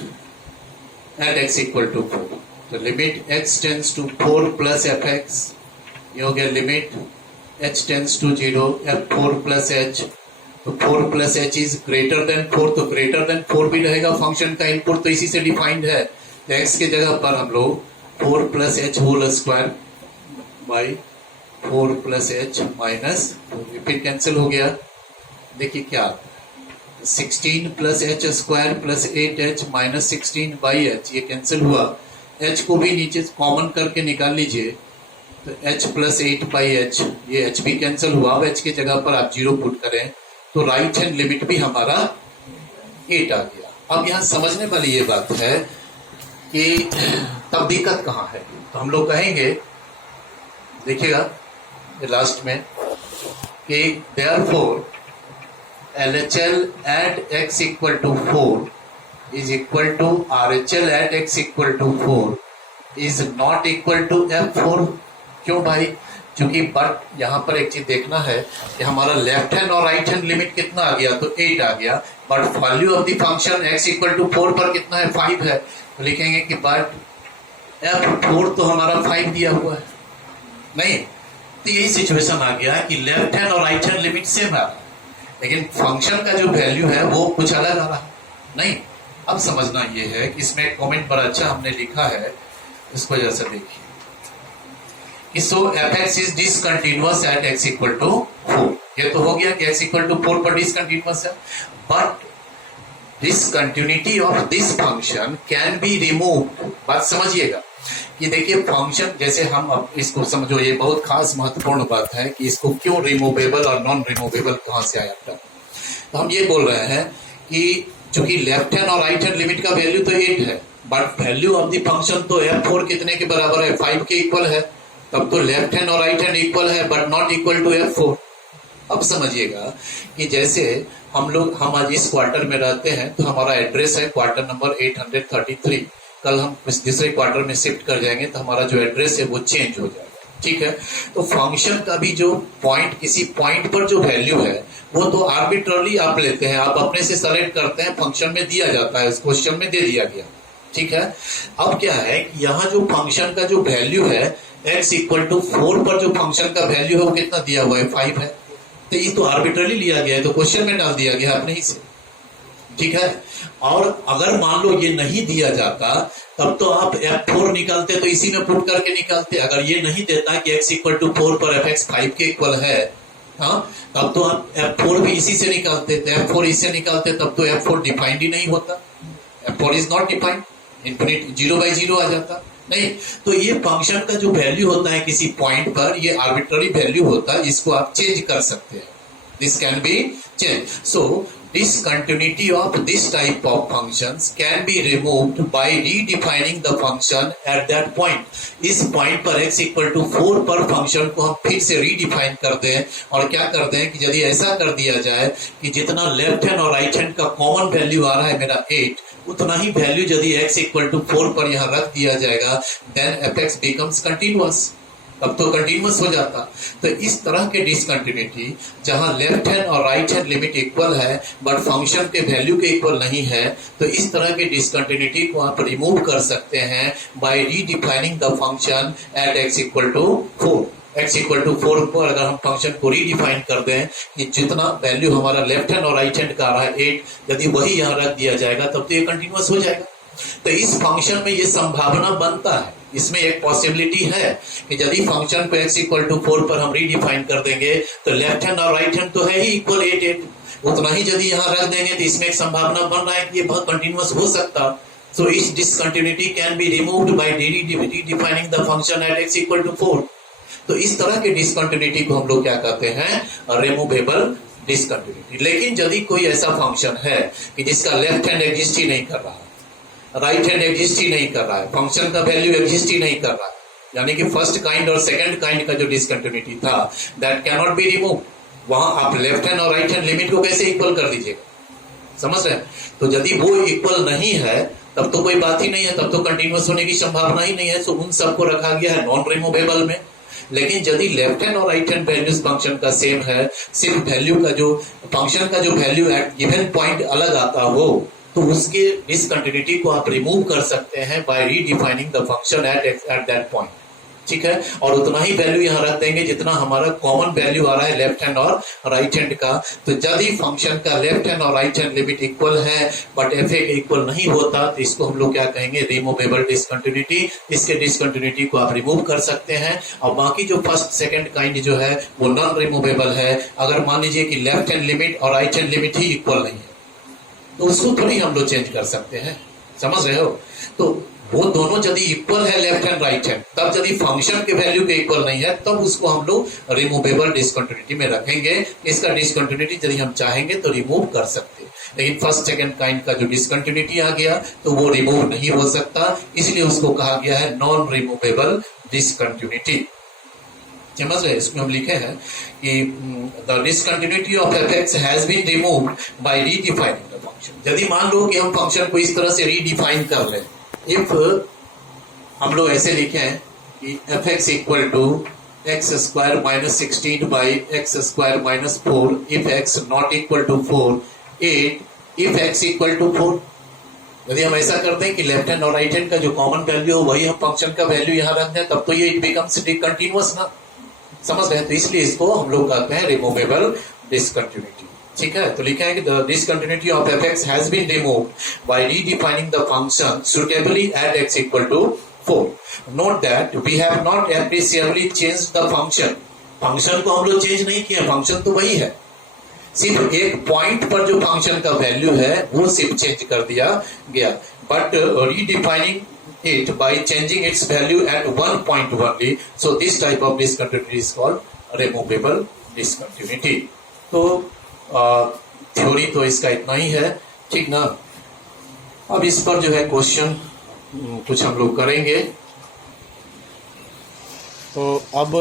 at x equal to 4, तो limit x tends to 4 plus fx, ये हो गया limit h tends to 0 f4 plus h, तो 4 plus h is greater than 4, तो ग्रेटर देन 4 भी रहेगा, फंक्शन का इनपुट तो इसी से डिफाइंड है। तो x के जगह पर हम लोग 4 plus h whole square by 4 plus h minus, फिर कैंसिल हो गया। देखिए क्या 16 plus h square plus 8h minus 16 by h, ये कैंसिल हुआ। h को भी नीचे कॉमन करके निकाल लीजिए, तो h प्लस 8 बाई h, ये h भी कैंसिल हुआ। अब h की जगह पर आप 0 पुट करें तो राइट हैंड लिमिट भी हमारा 8 आ गया। अब यहाँ समझने वाली ये बात है कि तब दिक्कत कहाँ है, तो हम लोग कहेंगे, देखिएगा लास्ट में कि therefore LHL at x equal to 4 is equal to RHL at x equal to 4 is not equal to F4। क्यों भाई, क्योंकि बट यहाँ पर एक चीज देखना है कि हमारा लेफ्ट हैंड और राइट हैंड लिमिट कितना आ गया, तो 8 आ गया, but value of the function x equal to 4 पर कितना है, 5 है। तो लिखेंगे कि बट F4 तो हमारा 5 दिया हुआ है, नहीं, तो यही सिचुएशन आ गया कि लेफ्ट हैंड और राइट हैंड लिमिट सेम आ रहा, लेकिन फंक्शन का जो वैल्यू है वो कुछ अलग आ रहा नहीं। अब समझना ये है कि इसमें एक कमेंट बड़ा अच्छा हमने लिखा है, इसको जैसे देखिए कि so fx is discontinuous at x equal to 4। ये तो हो गया कि x इक्वल टू 4 पर डिसकंटिन्यूअस है, but discontinuity of this function can be removed. बात समझिएगा कि देखिए फंक्शन, जैसे हम अब इसको समझो, ये बहुत खास महत्वपूर्ण बात है कि इसको क्यों रिमूवेबल और नॉन रिमूवेबल कहां से आया था। तो हम ये बोल रहे हैं कि चूंकि लेफ्ट हैंड और राइट हैंड लिमिट का वैल्यू तो 8 है, but value of the function तो f4 कितने के बराबर है, 5 के इक्वल है। तब तो लेफ्ट हैंड और राइट हैंड इक्वल है but not equal to f4। अब समझिएगा कि जैसे हम आज इस क्वार्टर में रहते हैं तो हमारा एड्रेस है क्वार्टर नंबर 833। कल हम इस दूसरे क्वार्टर में शिफ्ट कर जाएंगे तो हमारा जो एड्रेस है वो चेंज हो जाएगा, ठीक है। तो फंक्शन का भी जो पॉइंट, किसी पॉइंट पर जो वैल्यू है वो तो आर्बिट्रली आप लेते हैं, आप अपने से सेलेक्ट करते हैं, फंक्शन में दिया जाता है, इस क्वेश्चन में दे दिया गया, ठीक है। अब क्या है कि यहाँ जो फंक्शन का जो वैल्यू है x इक्वल टू 4 पर जो फंक्शन का वैल्यू है वो कितना दिया हुआ है, 5 है। तो ये तो आर्बिट्रली लिया गया है, तो क्वेश्चन में डाल दिया गया अपने ही से, ठीक है। और अगर मान लो ये नहीं दिया जाता तब तो आप f4 निकालते, तो इसी में पुट करके निकालते। अगर ये नहीं देता कि x इक्वल टू 4 पर fx 5 के इक्वल है, हाँ, तब तो आप f4 भी इसी से निकालते, तो f4 इससे निकालते, तब तो f4 डिफाइंड ही नहीं होता, f4 is not defined, infinite 0 by 0 आ जाता नहीं। तो ये फंक्शन का जो वैल्यू होता है किसी पॉइंट पर, ये आर्बिट्ररी वैल्यू होता है, इसको आप चेंज कर सकते हैं, this can be change. So discontinuity of this type of functions can be removed by redefining the function at that point। इस पॉइंट पर x इक्वल टू 4 पर फंक्शन को हम फिर से रीडिफाइन करते हैं और क्या करते हैं कि यदि ऐसा कर दिया जाए कि जितना लेफ्ट हैंड और राइट हैंड का कॉमन वैल्यू आ रहा है मेरा 8, उतना ही वैल्यू यदि x इक्वल टू 4 पर यहाँ रख दिया जाएगा, देन fx बिकम्स कंटिन्यूअस, तब तो कंटिन्यूअस हो जाता। तो इस तरह के डिसकंटिन्यूटी जहां लेफ्ट हैंड और राइट हैंड लिमिट इक्वल है बट फंक्शन के वैल्यू के इक्वल नहीं है, तो इस तरह के डिसकंटिन्यूटी को आप रिमूव कर सकते हैं by redefining the function at x equal to 4। x equal to 4 पर अगर हम फंक्शन को रीडिफाइन कर दें कि जितना वैल्यू हमारा लेफ्ट हैंड और राइट हैंड का आ रहा है 8, यदि वही यहाँ रख दिया जाएगा तब तो ये कंटिन्यूअस हो जाएगा। तो इस फंक्शन में ये संभावना बनता है, इसमें एक पॉसिबिलिटी है कि यदि फंक्शन को x इक्वल टू 4 पर हम रीडिफाइन कर देंगे तो लेफ्ट हैंड और राइट हैंड तो है ही इक्वल 8 8, उतना ही यदि यहाँ रख देंगे तो इसमें एक संभावना बन रहा है कि ये बहुत कंटिन्यूअस हो सकता। सो इस discontinuity can be removed by redefining the function at x equal to 4। तो इस तरह के डिसकंटिन्यूटी को हम लोग क्या कहते हैं, रिमूवेबल डिसकंटिन्यूटी। लेकिन यदि कोई ऐसा फंक्शन है कि जिसका लेफ्ट हैंड एग्जिस्ट ही नहीं कर रहा, राइट हैंड एग्जिस्ट ही नहीं कर रहा है, फंक्शन का वैल्यू एग्जिस्ट ही नहीं कर रहा है, यानी कि फर्स्ट काइंड और सेकंड काइंड का जो डिसकंटिन्यूटी था that can not be remove, वहां आप लेफ्ट हैंड और राइट हैंड लिमिट को कैसे इक्वल कर दीजिएगा, समझ रहे हैं। तो यदि वो इक्वल नहीं है तब तो कोई बात ही नहीं है, तब तो कंटिन्यूअस होने की संभावना ही नहीं है। सो उन सबको रखा गया है नॉन रिमूवेबल में। लेकिन यदि लेफ्ट हैंड और राइट हैंड वैल्यूज फंक्शन का सेम है, सिर्फ वैल्यू का जो फंक्शन का जो वैल्यू एट गिवन पॉइंट अलग आता हो, तो उसके डिसकंटिन्यूटी को आप रिमूव कर सकते हैं by redefining the function at that point, ठीक है। और उतना ही वैल्यू यहाँ रख देंगे जितना हमारा कॉमन वैल्यू आ रहा है लेफ्ट हैंड और राइट हैंड का। तो यदि फंक्शन का लेफ्ट हैंड और राइट हैंड लिमिट इक्वल है बट एफ ए इक्वल नहीं होता, तो इसको हम लोग क्या कहेंगे, रिमूवेबल डिसकंटिन्यूटी। इसके डिसकंटिन्यूटी को आप रिमूव कर सकते हैं। और बाकी जो फर्स्ट सेकंड काइंड जो है वो नॉन रिमूवेबल है। अगर मान लीजिए कि लेफ्ट हैंड लिमिट और राइट हैंड लिमिट ही इक्वल नहीं है तो उसको थोड़ी हम लोग चेंज कर सकते हैं, समझ रहे हो। तो वो दोनों यदि इक्वल है लेफ्ट हैंड राइट हैंड, तब यदि फंक्शन के वैल्यू के इक्वल नहीं है तब उसको हम लोग रिमूवेबल डिसकंटिन्यूटी में रखेंगे। इसका डिसकंटिन्यूटी यदि हम चाहेंगे तो रिमूव कर सकते हैं, लेकिन फर्स्ट सेकंड काइंड का जो डिसकंटिन्यूटी आ गया तो वो रिमूव नहीं हो सकता, इसलिए उसको कहा गया है नॉन रिमूवेबल डिसकंटिन्यूटी। समझ रहे, इसमें हम लिखे हैं कि the discontinuity of fx has been removed by redefining the function. यदि मान लो कि हम फंक्शन को इस तरह से रीडिफाइन कर लें, इफ हम लोग ऐसे लिखे हैं कि fx equal to x square minus 16 by x square minus 4 if x not equal to 4 8 if x equal to 4। यदि हम ऐसा करते हैं कि लेफ्ट हैंड और राइट हैंड का जो कॉमन वैल्यू हो वही हम फंक्शन का वैल्यू यहाँ रख दें, तब तो ये इट बिकम्स कंटिन्यूअस ना, समझ रहे हैं। तो इसलिए इसको हम लोग कहते हैं रिमूवेबल डिसकंटिन्यूटी, ठीक है। तो लिखा है कि the discontinuity of fx has been removed by redefining the function suitably at x equal to 4। Note that we have not appreciably changed the function. Function को हम लोग चेंज नहीं किया, फंक्शन तो वही है, सिर्फ एक पॉइंट पर जो फंक्शन का वैल्यू है वो सिर्फ चेंज कर दिया गया। But redefining it by changing its value at one point only, so this type of discontinuity is called removable discontinuity। तो थ्योरी तो इसका इतना ही है। ठीक ना। अब इस पर जो है क्वेश्चन कुछ हम लोग करेंगे। तो अब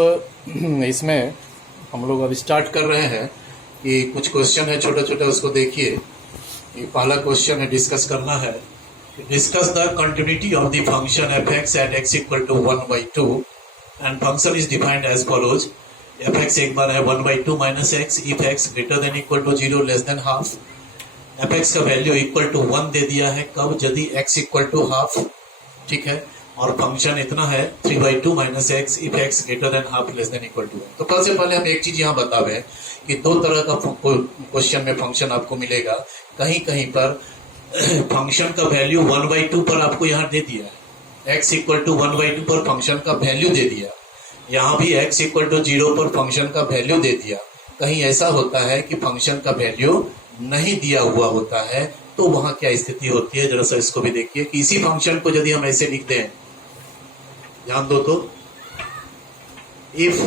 इसमें हम लोग अब स्टार्ट कर रहे हैं कि कुछ क्वेश्चन है छोटा छोटा, उसको देखिए। ये पहला क्वेश्चन है, डिस्कस करना है। Discuss the continuity of the function f x at x equal to 1/2 and function is defined as follows. F x एक बार है 1/2 minus x if x greater than equal to 0 less than half. F x का value equal to 1 दे दिया है, कब? यदि x equal to half, ठीक है। और फंक्शन इतना है 3/2 minus x if x greater than half less than equal to 1। तो सबसे पहले हम एक चीज यहाँ बतावे कि दो तरह का क्वेश्चन में फंक्शन आपको मिलेगा। कहीं कहीं पर फंक्शन का वैल्यू 1/2 पर आपको यहाँ दे दिया है, x इक्वल टू 1/2 पर फंक्शन का वैल्यू दे दिया। यहाँ भी x इक्वल टू 0 पर फंक्शन का वैल्यू दे दिया। कहीं ऐसा होता है कि फंक्शन का वैल्यू नहीं दिया हुआ होता है, तो वहां क्या स्थिति होती है, जरा सा इसको भी देखिए कि इसी फंक्शन को यदि हम ऐसे लिख दें, ध्यान दो तो, if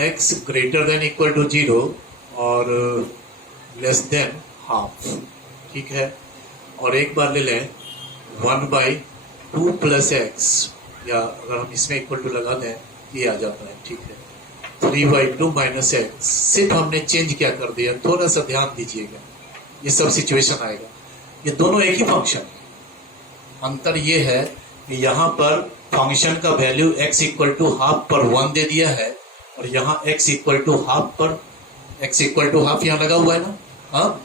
x greater than equal to 0 और लेस देन हाफ, ठीक है। और एक बार ले लें 1/2 प्लस एक्स, या अगर हम इसमें इक्वल टू लगा दें ये आ जाता है, ठीक है। 3/2 माइनस एक्स, सिर्फ हमने चेंज क्या कर दिया, थोड़ा सा ध्यान दीजिएगा, ये सब सिचुएशन आएगा। ये दोनों एक ही फंक्शन है, अंतर ये है कि यहाँ पर फंक्शन का value x equal to half पर 1 दे दिया है, और यहाँ x इक्वल टू हाफ पर, x इक्वल टू हाफ यहाँ लगा हुआ है ना, हाँ,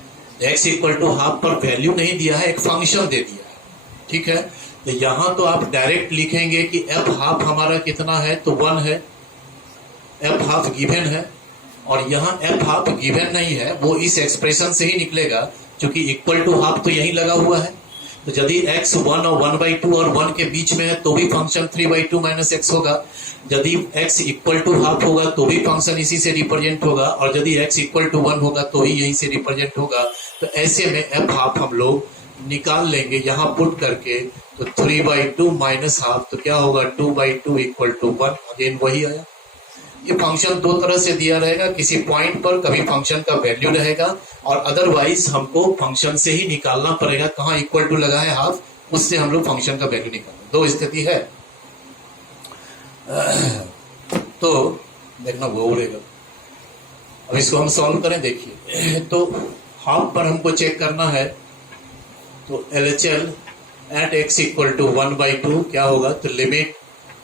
x इक्वल टू हाफ पर वैल्यू नहीं दिया है, एक फंक्शन दे दिया है, ठीक है। तो यहाँ तो आप डायरेक्ट लिखेंगे कि f हाफ हमारा कितना है, तो 1 है, f हाफ गिवन है। और यहाँ f हाफ गिवन नहीं है, वो इस एक्सप्रेशन से ही निकलेगा, क्योंकि इक्वल टू हाफ तो यही लगा हुआ है। तो यदि x 1 और 1/2 और 1 के बीच में है तो भी फंक्शन 3/2 माइनस एक्स होगा। यदि x इक्वल टू हाफ होगा तो भी फंक्शन इसी से रिप्रेजेंट होगा, और यदि x इक्वल टू 1 होगा तो ही यहीं से रिप्रेजेंट होगा। तो ऐसे में f हाफ हम लोग निकाल लेंगे यहाँ पुट करके, तो 3/2 माइनस हाफ, तो क्या होगा 2/2 इक्वल टू 1। अगेन वही आया। ये फंक्शन दो तरह से दिया रहेगा, किसी पॉइंट पर कभी फंक्शन का वैल्यू रहेगा, और अदरवाइज हमको फंक्शन से ही निकालना पड़ेगा, कहाँ इक्वल टू लगा है हाफ, उससे हम लोग फंक्शन का वैल्यू निकालें। दो स्थिति है, तो देखना वो उड़ेगा। अब इसको हम सॉल्व करें, देखिए। तो हाफ पर हमको चेक करना है, तो LHL at x equal to 1/2 क्या होगा, तो limit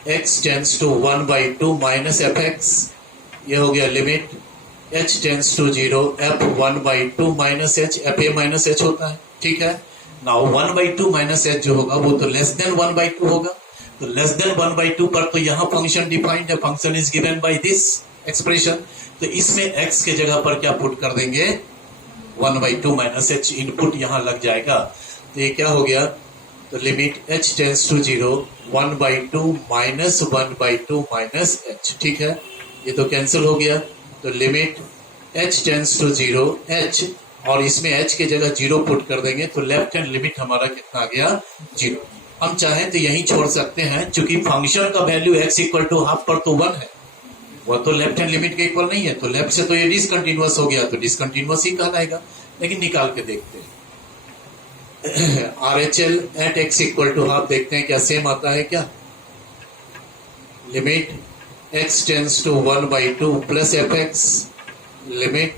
x tends to 1/2 minus f x, ये हो गया limit h tends to 0 f 1/2 minus h, f a minus h होता है, ठीक है। नाउ 1/2 माइनस h जो होगा वो तो लेस देन 1/2 होगा। तो लेस देन 1/2 पर तो यहाँ फंक्शन डिफाइंड है, function is given by this expression. तो इसमें x के जगह पर क्या पुट कर देंगे, 1/2 माइनस h इनपुट यहाँ लग जाएगा। तो ये क्या हो गया, तो limit h tends to 0 1/2 minus 1/2 minus h, ठीक है। ये तो कैंसिल हो गया, तो limit h tends to 0 h, और इसमें h के जगह 0 पुट कर देंगे, तो लेफ्ट हैंड लिमिट हमारा कितना आ गया, 0। हम चाहें तो यही छोड़ सकते हैं, क्योंकि फंक्शन का value x equal to half पर तो 1 है, वह तो लेफ्ट हैंड लिमिट के इक्वल नहीं है, तो लेफ्ट से तो ये डिसकंटिन्यूअस हो गया, तो डिसकंटिन्यूअस ही कहलाएगा। लेकिन निकाल के देखते हैं। RHL at x equal to half देखते हैं क्या सेम आता है क्या, limit x tends to 1/2 plus f x, limit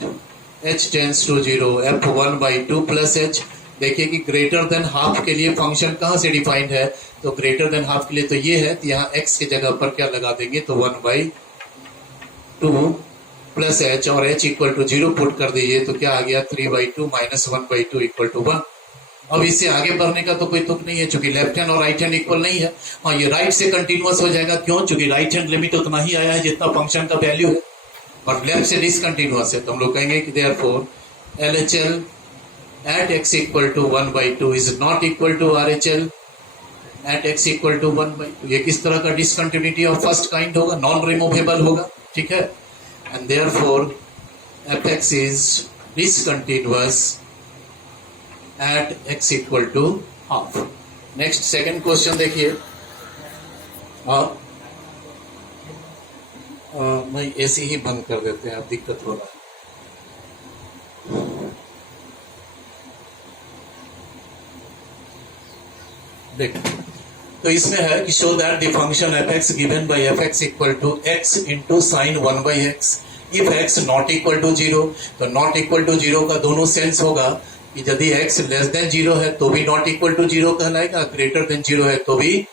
h tends to 0 f 1/2 plus h। देखिए कि ग्रेटर देन हाफ के लिए फंक्शन कहाँ से डिफाइंड है, तो ग्रेटर देन हाफ के लिए तो ये है, तो यहाँ x के जगह पर क्या लगा देंगे, तो 1/2 प्लस h, और h इक्वल टू 0 पुट कर दीजिए, तो क्या आ गया 3/2 माइनस 1/2 इक्वल टू 1। अब इससे आगे बढ़ने का तो कोई तुक नहीं है, चूंकि लेफ्ट हैंड और राइट हैंड इक्वल नहीं है। हाँ, ये राइट से कंटिन्यूअस हो जाएगा, क्यों, चूंकि राइट हैंड लिमिट उतना ही आया है जितना फंक्शन का वैल्यू है, और लेफ्ट से डिसकंटिन्यूअस है। तो हम लोग कहेंगे कि therefore LHL at x equal to 1/2 is not equal to RHL at x equal to 1/2। ये किस तरह का डिसकंटिन्यूटी ऑफ फर्स्ट काइंड होगा, नॉन रिमूवेबल होगा, ठीक है। And therefore fx is discontinuous at x equal to half. Next second question देखिए। नहीं, ऐसे ही बंद कर देते हैं, अब दिक्कत हो रहा है। देखो, तो इसमें है कि show that the function f x given by f x equal to x into sine one by x if x not equal to zero. तो नॉट इक्वल टू जीरो का दोनों सेंस होगा कि यदि एक्स लेस देन जीरो है तो भी not equal to zero कहलाएगा, ग्रेटर देन जीरो है तो भी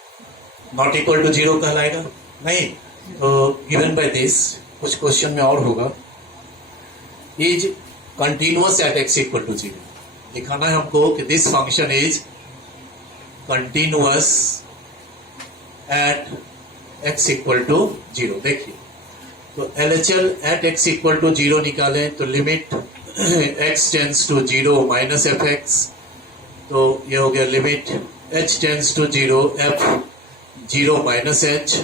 नॉट इक्वल टू जीरो कहलाएगा। नहीं तो गिवन बाय दिस कुछ क्वेश्चन में और होगा, is continuous at x equal to zero. दिखाना है हमको कि this function is continuous at x equal to zero. देखिए, तो LHL at x equal to zero निकालें तो limit x tends to zero minus f x, तो ये हो गया limit h tends to zero f zero minus h.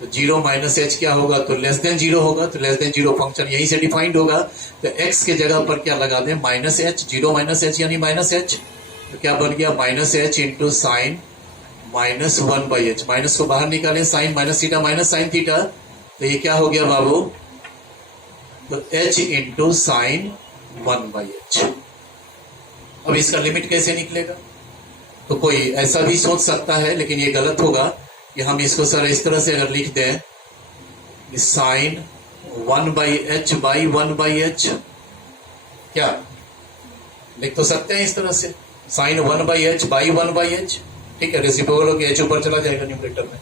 तो zero minus h क्या होगा, तो लेस देन जीरो होगा, तो लेस देन जीरो फंक्शन यहीं से डिफाइंड होगा। तो x के जगह पर क्या लगा दें, minus h, zero minus h यानी माइनस एच। तो क्या बन गया, minus h into sine minus one by h. Minus को बाहर निकालें, sine minus theta minus sine theta, तो ये क्या हो गया बाबू, तो h into sine one by h. अब इसका लिमिट कैसे निकलेगा, तो कोई ऐसा भी सोच सकता है लेकिन ये गलत होगा कि हम इसको सर इस तरह से अगर लिख दें, sign one by H by one by h, क्या लिख तो सकते हैं इस तरह से, sign one by H by one by H. ठीक है, रेसिप्रोकल होकर एच ऊपर चला जाएगा न्यूमरेटर में।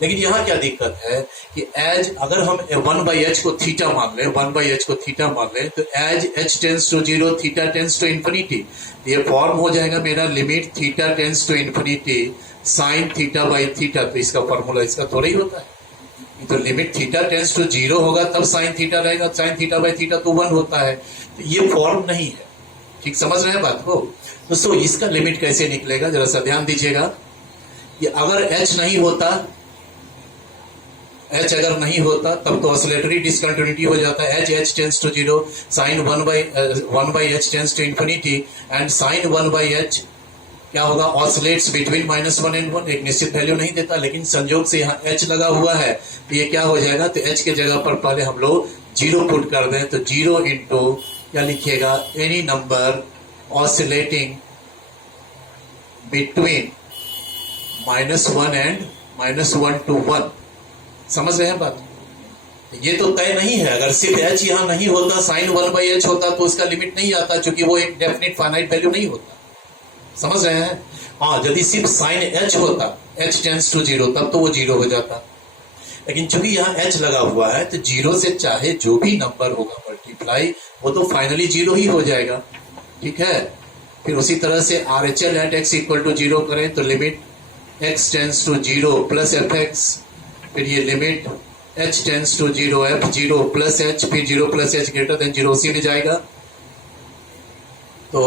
लेकिन यहाँ क्या दिक्कत है कि एज अगर हम वन बाई एच को थीटा मान लें, वन बाई एच को थीटा मान लें, तो as h tends to zero theta tends to infinity, ये फॉर्म हो जाएगा मेरा limit theta tends to infinity sine theta by theta. तो इसका फॉर्मूला इसका थोड़ा ही होता है, तो limit theta tends to zero होगा तब साइन थीटा रहेगा, साइन थीटा बाई थीटा तो वन होता है। तो ये फॉर्म नहीं है, ठीक समझ रहे हैं बात को। दोस्तों इसका लिमिट कैसे निकलेगा जरा सा ध्यान दीजिएगा, कि अगर h नहीं होता, h अगर नहीं होता तब तो ऑसिलेटरी डिसकंटिन्यूटी हो जाता है, h tends to zero sine one by h tends to infinity and sine one by h क्या होगा, oscillates between minus one and one, एक निश्चित वैल्यू नहीं देता, लेकिन संयोग से यहाँ h लगा हुआ है तो ये क्या हो जाएगा, तो h के जगह पर पहले हम लोग जीरो पुट कर दें, तो जीरो इंटू क्या लिखिएगा, any number oscillating between minus one and minus one two one. समझ रहे हैं बात, ये तो तय नहीं है, अगर सिर्फ h यहां नहीं होता, साइन वन बाई एच होता तो उसका लिमिट नहीं आता, क्योंकि वो एक डेफिनेट फाइनाइट वैल्यू नहीं होता। समझ रहे हैं, हाँ यदि सिर्फ साइन h होता, h टेंस टू जीरो, तब तो वो जीरो हो जाता, लेकिन चूंकि यहाँ h लगा हुआ है तो जीरो से चाहे जो भी नंबर होगा मल्टीप्लाई, वो तो फाइनली जीरो ही हो जाएगा। ठीक है, फिर उसी तरह से RHL at x equal to zero करें तो limit x tends to zero plus f x, फिर ये limit h tends to zero f zero plus h, फिर zero plus h greater than zero, उसी में जाएगा। तो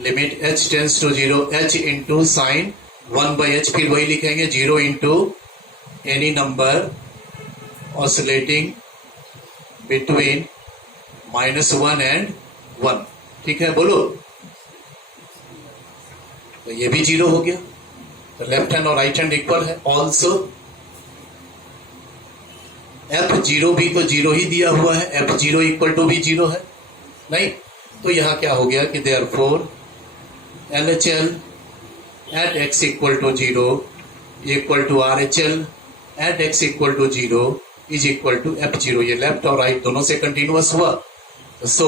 limit h tends to zero h into sine one by h, फिर वही लिखेंगे zero into any number oscillating between minus one and one. ठीक है, बोलो, तो ये भी जीरो हो गया, तो लेफ्ट हैंड और राइट हैंड इक्वल है। ऑल्सो एफ जीरो भी तो जीरो ही दिया हुआ है, एफ जीरो इक्वल टू भी जीरो है, नहीं, तो यहां क्या हो गया कि therefore LHL at x equal to zero equal to RHL at x equal to zero is equal to f zero. ये लेफ्ट और राइट दोनों से कंटिन्यूअस हुआ, so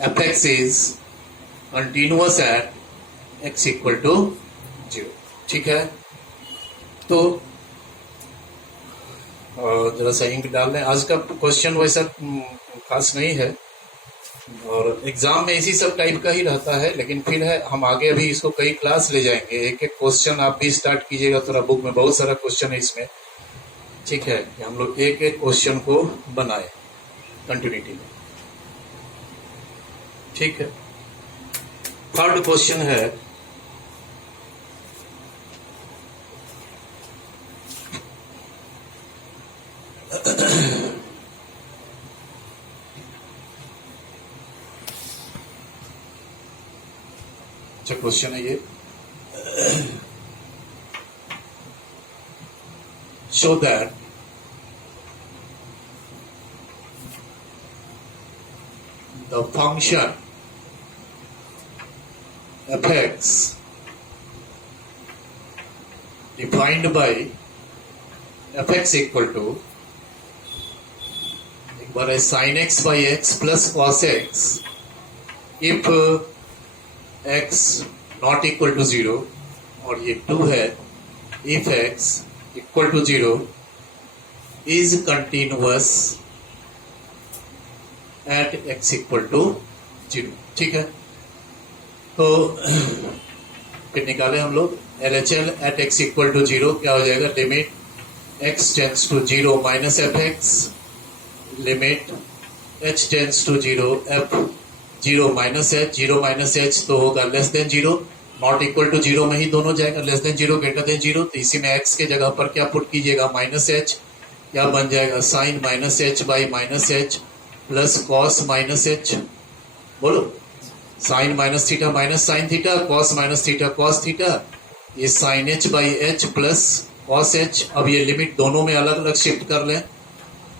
f x is continuous at x equal to zero. ठीक है, तो जरा सा इंक डाल लें। आज का क्वेश्चन वैसा खास नहीं है और एग्जाम में इसी सब टाइप का ही रहता है, लेकिन फिर है हम आगे अभी इसको कई क्लास ले जाएंगे, एक एक क्वेश्चन आप भी स्टार्ट कीजिएगा, थोड़ा बुक में बहुत सारा क्वेश्चन है इसमें। ठीक है, कि हम लोग एक एक क्वेश्चन को बनाए कंटिन्यूटी में। ठीक है, थर्ड क्वेश्चन है, अच्छा क्वेश्चन है ये, show that the function fx defined by fx equal to एक बार है sin x by x plus cos x if x not equal to 0 और ये 2 है if x equal to 0 is continuous at x equal to 0। ठीक है, तो फिर निकाले हम लोग LHL at x equal to 0 क्या हो जाएगा, limit x tends to 0 minus f x, limit h tends to 0 f 0 minus h, 0 minus h तो होगा less than 0, not equal to 0 में ही दोनों जाएगा, लेस देन 0 ग्रेटर देन 0, तो इसी में x के जगह पर क्या पुट कीजिएगा, माइनस एच, क्या बन जाएगा sine minus h by minus h plus cos minus h, बोलो sine minus theta minus sine theta, cos minus theta cos theta, ये sine h by h plus cos h. अब ये limit दोनों में अलग अलग शिफ्ट कर लें,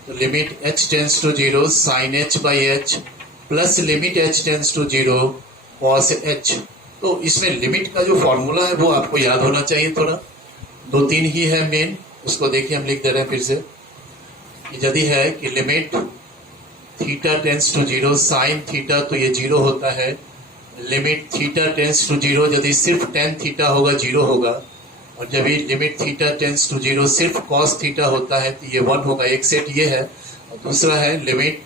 तो limit h tends to 0 sine h by h plus limit h tends to 0 cos h. तो इसमें लिमिट का जो फॉर्मूला है वो आपको याद होना चाहिए, थोड़ा 2-3 ही है मेन, उसको देखिए हम लिख दे रहे हैं फिर से। यदि है कि limit theta tends to 0 sine theta तो ये 0 होता है, लिमिट थीटा टेंस टू 0 यदि सिर्फ टेन थीटा होगा 0 होगा, और जब ये लिमिट थीटा टेंस टू 0 सिर्फ कॉस थीटा होता है तो ये 1 होगा। एक सेट ये है, और दूसरा है limit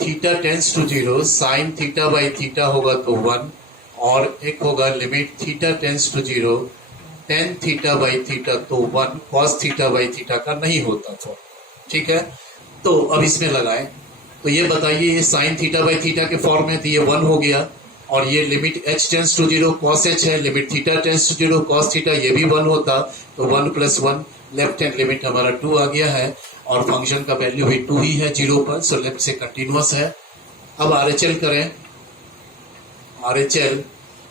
theta tends to 0 sine theta by theta होगा तो 1, और एक होगा limit theta tends to 0 tan theta by theta तो 1, कॉस थीटा बाई थीटा का नहीं होता था। ठीक है, तो अब इसमें लगाएं, तो ये बताइए ये साइन थीटा बाई थीटा के फॉर्म में तो ये 1 हो गया, और ये limit h tends to 0 cos h है, limit theta tends to 0 cos theta, ये भी 1 होता, तो 1 प्लस 1 लेफ्ट हैंड लिमिट हमारा 2 आ गया है, और फंक्शन का वैल्यू भी 2 ही है 0 पर, सो लेफ्ट से कंटिन्यूअस है। अब RHL करें, RHL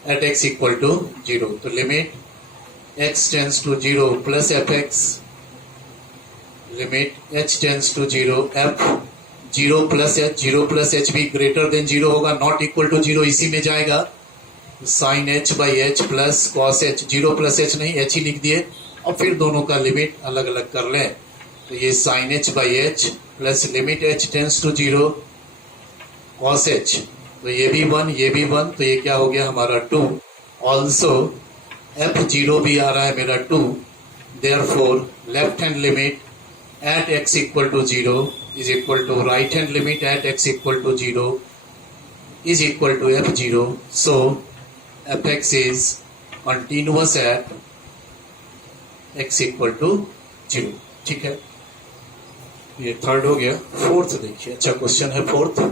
at x equal to 0, तो limit x tends to 0 plus f x, limit h tends to 0 f 0 plus h, 0 plus h भी ग्रेटर देन 0 होगा, नॉट इक्वल टू 0 इसी में जाएगा, sine h by h plus cos h, 0 plus h नहीं h ही लिख दिए, और फिर दोनों का लिमिट अलग अलग कर लें, तो ये sine h by h plus limit h tends to 0 cos h, तो ये भी 1 ये भी 1, तो ये क्या हो गया हमारा 2, ऑल्सो एफ 0 भी आ रहा है मेरा 2, therefore left hand limit at x equal to 0 is equal to right hand limit at x equal to 0 is equal to f0, so fx is continuous at x equal to 0। ठीक है, ये third हो गया। Fourth देखिए, अच्छा question है fourth,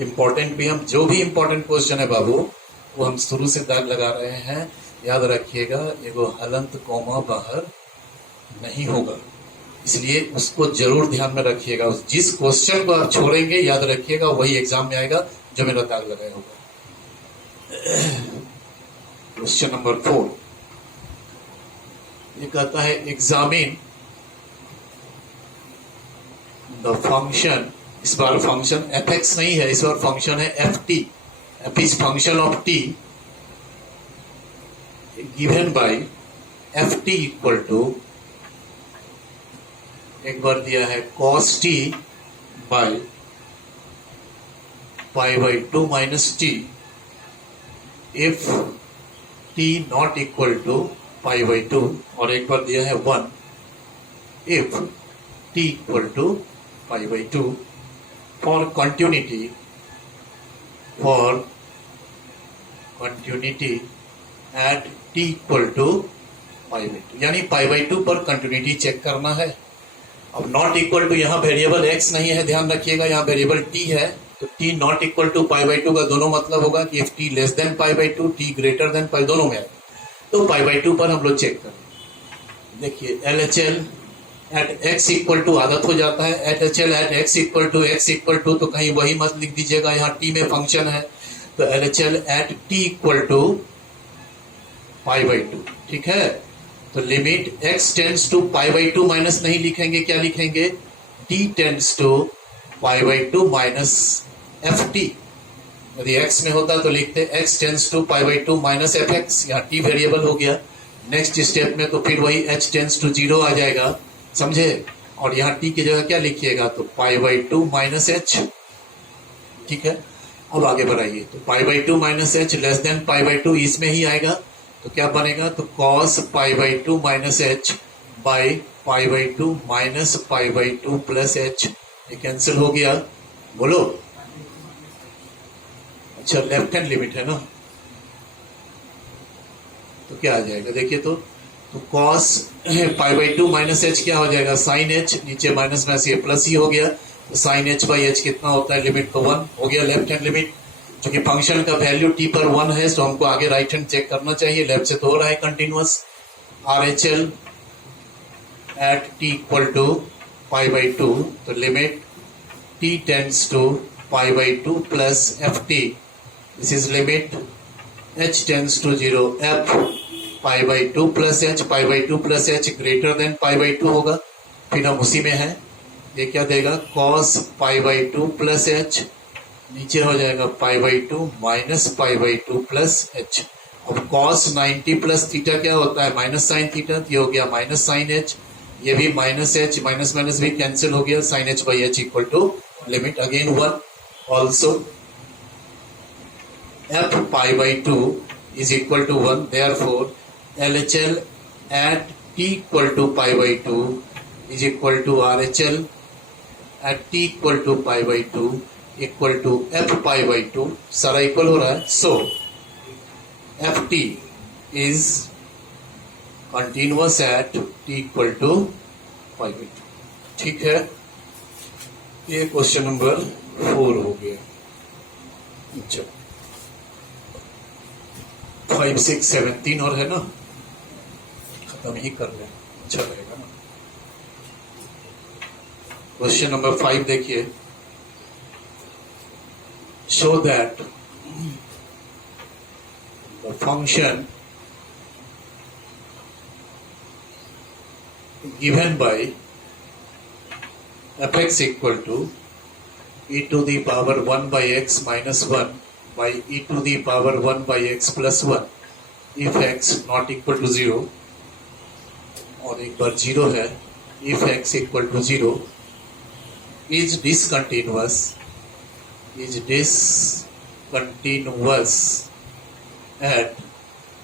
important भी, हम जो भी इंपॉर्टेंट क्वेश्चन है बाबू वो हम शुरू से दाग लगा रहे हैं, याद रखिएगा, एगो हलंत कोमा बाहर नहीं होगा, इसलिए उसको जरूर ध्यान में रखिएगा। जिस क्वेश्चन को आप छोड़ेंगे याद रखिएगा वही एग्जाम में आएगा जो मेरा दाग लगाया होगा। क्वेश्चन नंबर 4 ये कहता है एग्जामिन द फंक्शन, इस बार फंक्शन एफ एक्स नहीं है, इस बार फंक्शन है f t, f is function of t given by f t equal to, एक बार दिया है cos t by pi by 2 minus t, if t not equal to pi by 2, और एक बार दिया है 1 if t equal to pi by 2, for continuity at t equal to pi by 2, यानी पाई बाई 2 पर कंटिन्यूटी चेक करना है। अब नॉट इक्वल टू, यहाँ वेरिएबल x नहीं है, ध्यान रखिएगा, यहाँ वेरिएबल t है, तो t not equal to pi by 2 का दोनों मतलब होगा कि if t less than pi by 2, t greater than pi, दोनों में आएगा, तो पाई बाई 2 पर हम लोग चेक करें। देखिए LHL at x equal to, आदत हो जाता है LHL at x equal to, तो कहीं वही मत लिख दीजिएगा, यहाँ t में फंक्शन है, तो LHL at t equal to pi by 2। ठीक है, तो limit x tends to pi by 2 minus नहीं लिखेंगे, क्या लिखेंगे, t tends to pi by 2 minus f t, यदि x में होता तो लिखते x tends to pi by two minus f x, यहाँ t वेरिएबल हो गया। नेक्स्ट स्टेप में तो फिर वही h टेंस टू 0 आ जाएगा, समझे। और यहाँ t की जगह क्या लिखिएगा, तो पाई बाई टू माइनस एच, ठीक है। अब आगे बढ़ाइए, तो पाई by two minus H less than pi by to इसमें ही आएगा, तो क्या बनेगा, तो cos pi by two minus h by pi by two minus pi by two plus h, ये कैंसिल हो गया, बोलो। अच्छा लेफ्ट हैंड लिमिट है ना, तो क्या आ जाएगा देखिए, तो cos pi by two minus h क्या हो जाएगा, साइन एच, नीचे माइनस में से ये प्लस ही हो गया, तो साइन एच बाई एच कितना होता है, लिमिट तो 1 हो गया लेफ्ट हैंड लिमिट। क्योंकि फंक्शन का वैल्यू टी पर 1 है, तो हमको आगे राइट हैंड चेक करना चाहिए, लेफ्ट से तो हो रहा है continuous. R H L at t equal to pi by two, तो limit t tends to pi by two plus f t, this is limit h tends to 0 f pi by two plus h, pi by two plus h greater than pi by two होगा, फिर हम उसी में है, ये क्या देगा, cos pi by two plus h, नीचे हो जाएगा pi by two minus pi by two plus H. अब कॉस 90 प्लस थीटा क्या होता है, माइनस साइन थीटा, ये हो गया माइनस साइन एच, ये भी माइनस एच, माइनस माइनस भी कैंसिल हो गया, sine h by h equal to limit again 1, also f pi by two is equal to 1, therefore LHL at t equal to pi by two is equal to RHL at t equal to pi by two equal to f pi by two, सारा इक्वल हो रहा है। So ft is continuous at t equal to pi by to, ठीक है। ये question number 4 हो गया। अच्छा 5, 6, 7 3 और है ना, खत्म ही कर लें, अच्छा रहेगा ना। क्वेश्चन नंबर 5 देखिए, show that the function given by fx equal to e to the power 1 by x minus 1 by e to the power 1 by x plus 1 if x not equal to 0, और एक बार 0 है, if x equal to 0 is discontinuous at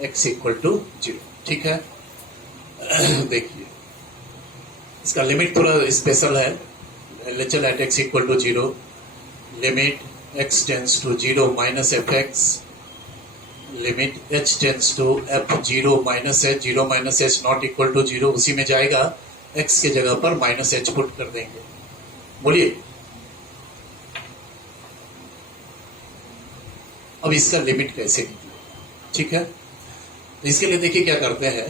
x equal to 0, ठीक है। देखिए इसका limit थोड़ा special है, LHL at x equal to 0, limit x tends to 0 minus fx, limit h tends to f0 minus h, 0 minus h not equal to 0, उसी में जाएगा, x के जगह पर माइनस h पुट कर देंगे। बोलिए अब इसका लिमिट कैसे निकले, ठीक है। तो इसके लिए देखिए क्या करते हैं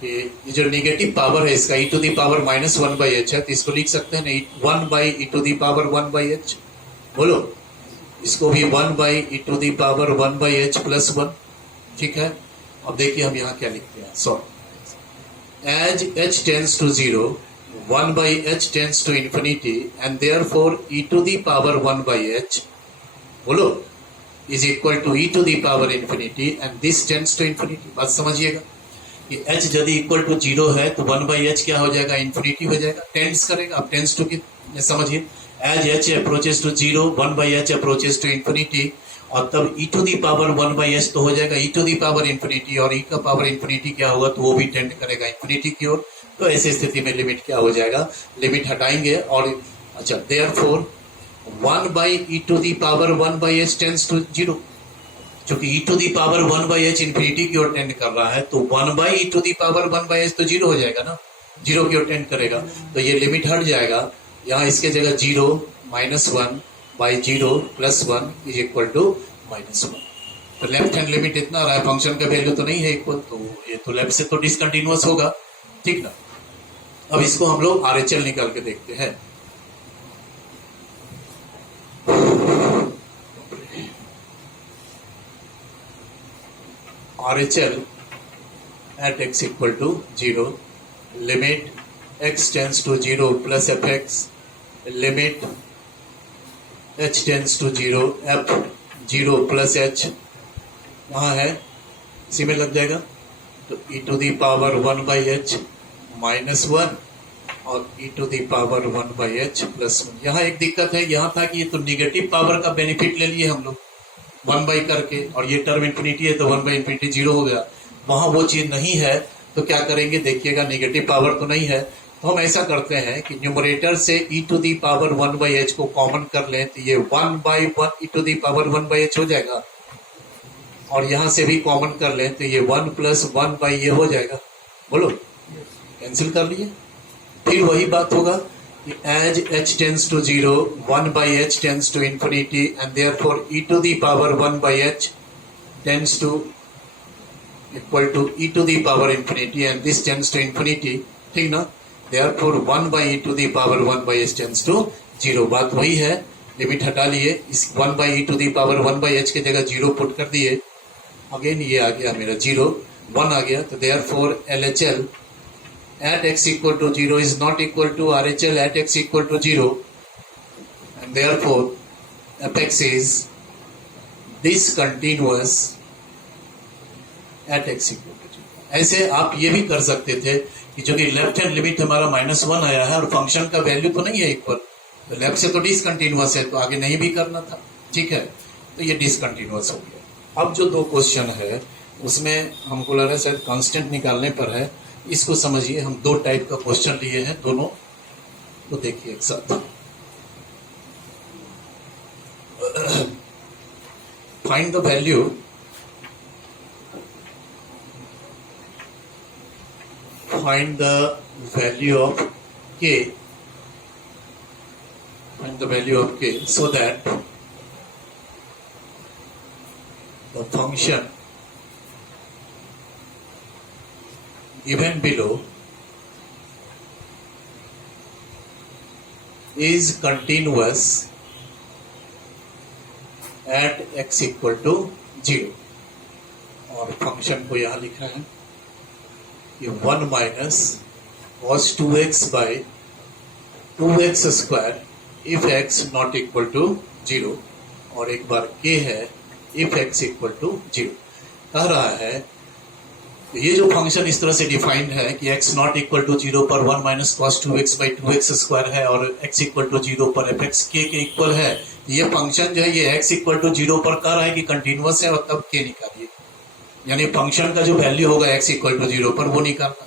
कि ये जो निगेटिव पावर है इसका e to the power minus 1 by h है, तो इसको लिख सकते हैं ना 1 by e to the power 1 by h, बोलो इसको भी 1 by e to the power 1 by h plus 1, ठीक है। अब देखिए हम यहाँ क्या लिखते हैं, so as h tends to 0 1 by h tends to infinity and therefore e to the power 1 by h, बोलो is equal to e to the power infinity and this tends to infinity. बात समझिएगा कि h यदि equal to 0 है तो 1 by h क्या हो जाएगा, इंफिनिटी हो जाएगा, टेंड्स करेगा। अब टेंड्स टू की समझिए, as h approaches to 0 1 by h approaches to infinity, और तब e to the power 1 by h तो हो जाएगा e to the power infinity, और e का पावर इंफिनिटी क्या होगा, तो वो भी टेंड करेगा इंफिनिटी की ओर। तो ऐसी स्थिति में लिमिट क्या हो जाएगा, लिमिट हटाएंगे और अच्छा therefore 1 by e to the power 1 by h tends to 0, क्योंकि e to the power 1 by h infinity की ओर टेंड कर रहा है, तो 1 by e to the power 1 by h तो 0 हो जाएगा ना, 0 की ओर टेंड करेगा, तो ये लिमिट हट जाएगा। यहाँ इसके जगह 0 minus 1 by 0 plus 1 is equal to minus 1। तो लेफ्ट हैंड लिमिट इतना रहा है, फंक्शन का वैल्यू तो नहीं है इक्वल, तो ये तो लेफ्ट से तो डिसकंटिन्यूअस होगा, ठीक ना। अब इसको हम लोग RHL निकाल के देखते हैं। RHL at x equal to 0, limit x tends to 0 plus fx, limit h tends to 0, f 0 plus h वहां है, इसी में लग जाएगा। तो e to the power 1 by h minus 1 और e to the power 1 by h plus 1। यहाँ एक दिक्कत है, यहाँ था कि ये तो निगेटिव पावर का बेनिफिट ले लिए हम लोग 1 बाई करके, और ये टर्म इन्फिनिटी है तो 1 बाई इन्फिनिटी 0 हो गया। वहां वो चीज नहीं है तो क्या करेंगे, देखिएगा निगेटिव पावर तो नहीं है, तो हम ऐसा करते हैं कि न्यूमरेटर से e to the power 1 by h को कॉमन कर लें, तो ये 1 by 1 e to the power 1 by h हो जाएगा, और यहां से भी कॉमन कर लें तो ये 1 प्लस 1 बाई ये हो जाएगा। बोलो, कैंसिल कर लिए। फिर वही बात होगा कि as h tends to 0, 1 by h tends to infinity and therefore e to the power 1 by h tends to equal to e to the power infinity and this tends to infinity, ठीक ना। Therefore 1 by e to the power 1 by h tends to 0। बात वही है, limit हटा लिए, इस 1 by e to the power 1 by h की जगह 0 पुट कर दिए, अगेन ये आ गया मेरा 0, 1 आ गया। तो therefore LHL at x equal to 0 is not equal to RHL at x equal to 0, and therefore fx is discontinuous at x equal to 0। ऐसे आप ये भी कर सकते थे कि जो कि लेफ्ट हैंड लिमिट हमारा -1 आया है और फंक्शन का वैल्यू तो नहीं है इक्वल, तो लेफ्ट से तो डिसकंटिन्यूअस है, तो आगे नहीं भी करना था, ठीक है। तो ये डिसकंटिन्यूअस हो गया। अब जो दो क्वेश्चन है उसमें हमको लग रहा है शायद कांस्टेंट निकालने पर है, इसको समझिए। हम दो टाइप का क्वेश्चन लिए हैं, दोनों तो देखिए एक साथ। Find the value of k, find the value of k so that the function given below is continuous at x equal to 0। और फंक्शन को यहां लिखा है कि 1 minus cos 2x by 2x square if x not equal to 0, और एक बार k है इफ x इक्वल टू 0। कह रहा है ये जो फंक्शन इस तरह से डिफाइंड है कि x नॉट इक्वल टू 0 पर 1 minus cos 2x by 2x square है और x इक्वल टू 0 पर fx k के इक्वल है। ये फंक्शन जो है ये x इक्वल टू 0 पर कह रहा है कि कंटिन्यूअस है, और तब k निकालिए, यानी फंक्शन का जो वैल्यू होगा x इक्वल टू 0 पर वो निकालना।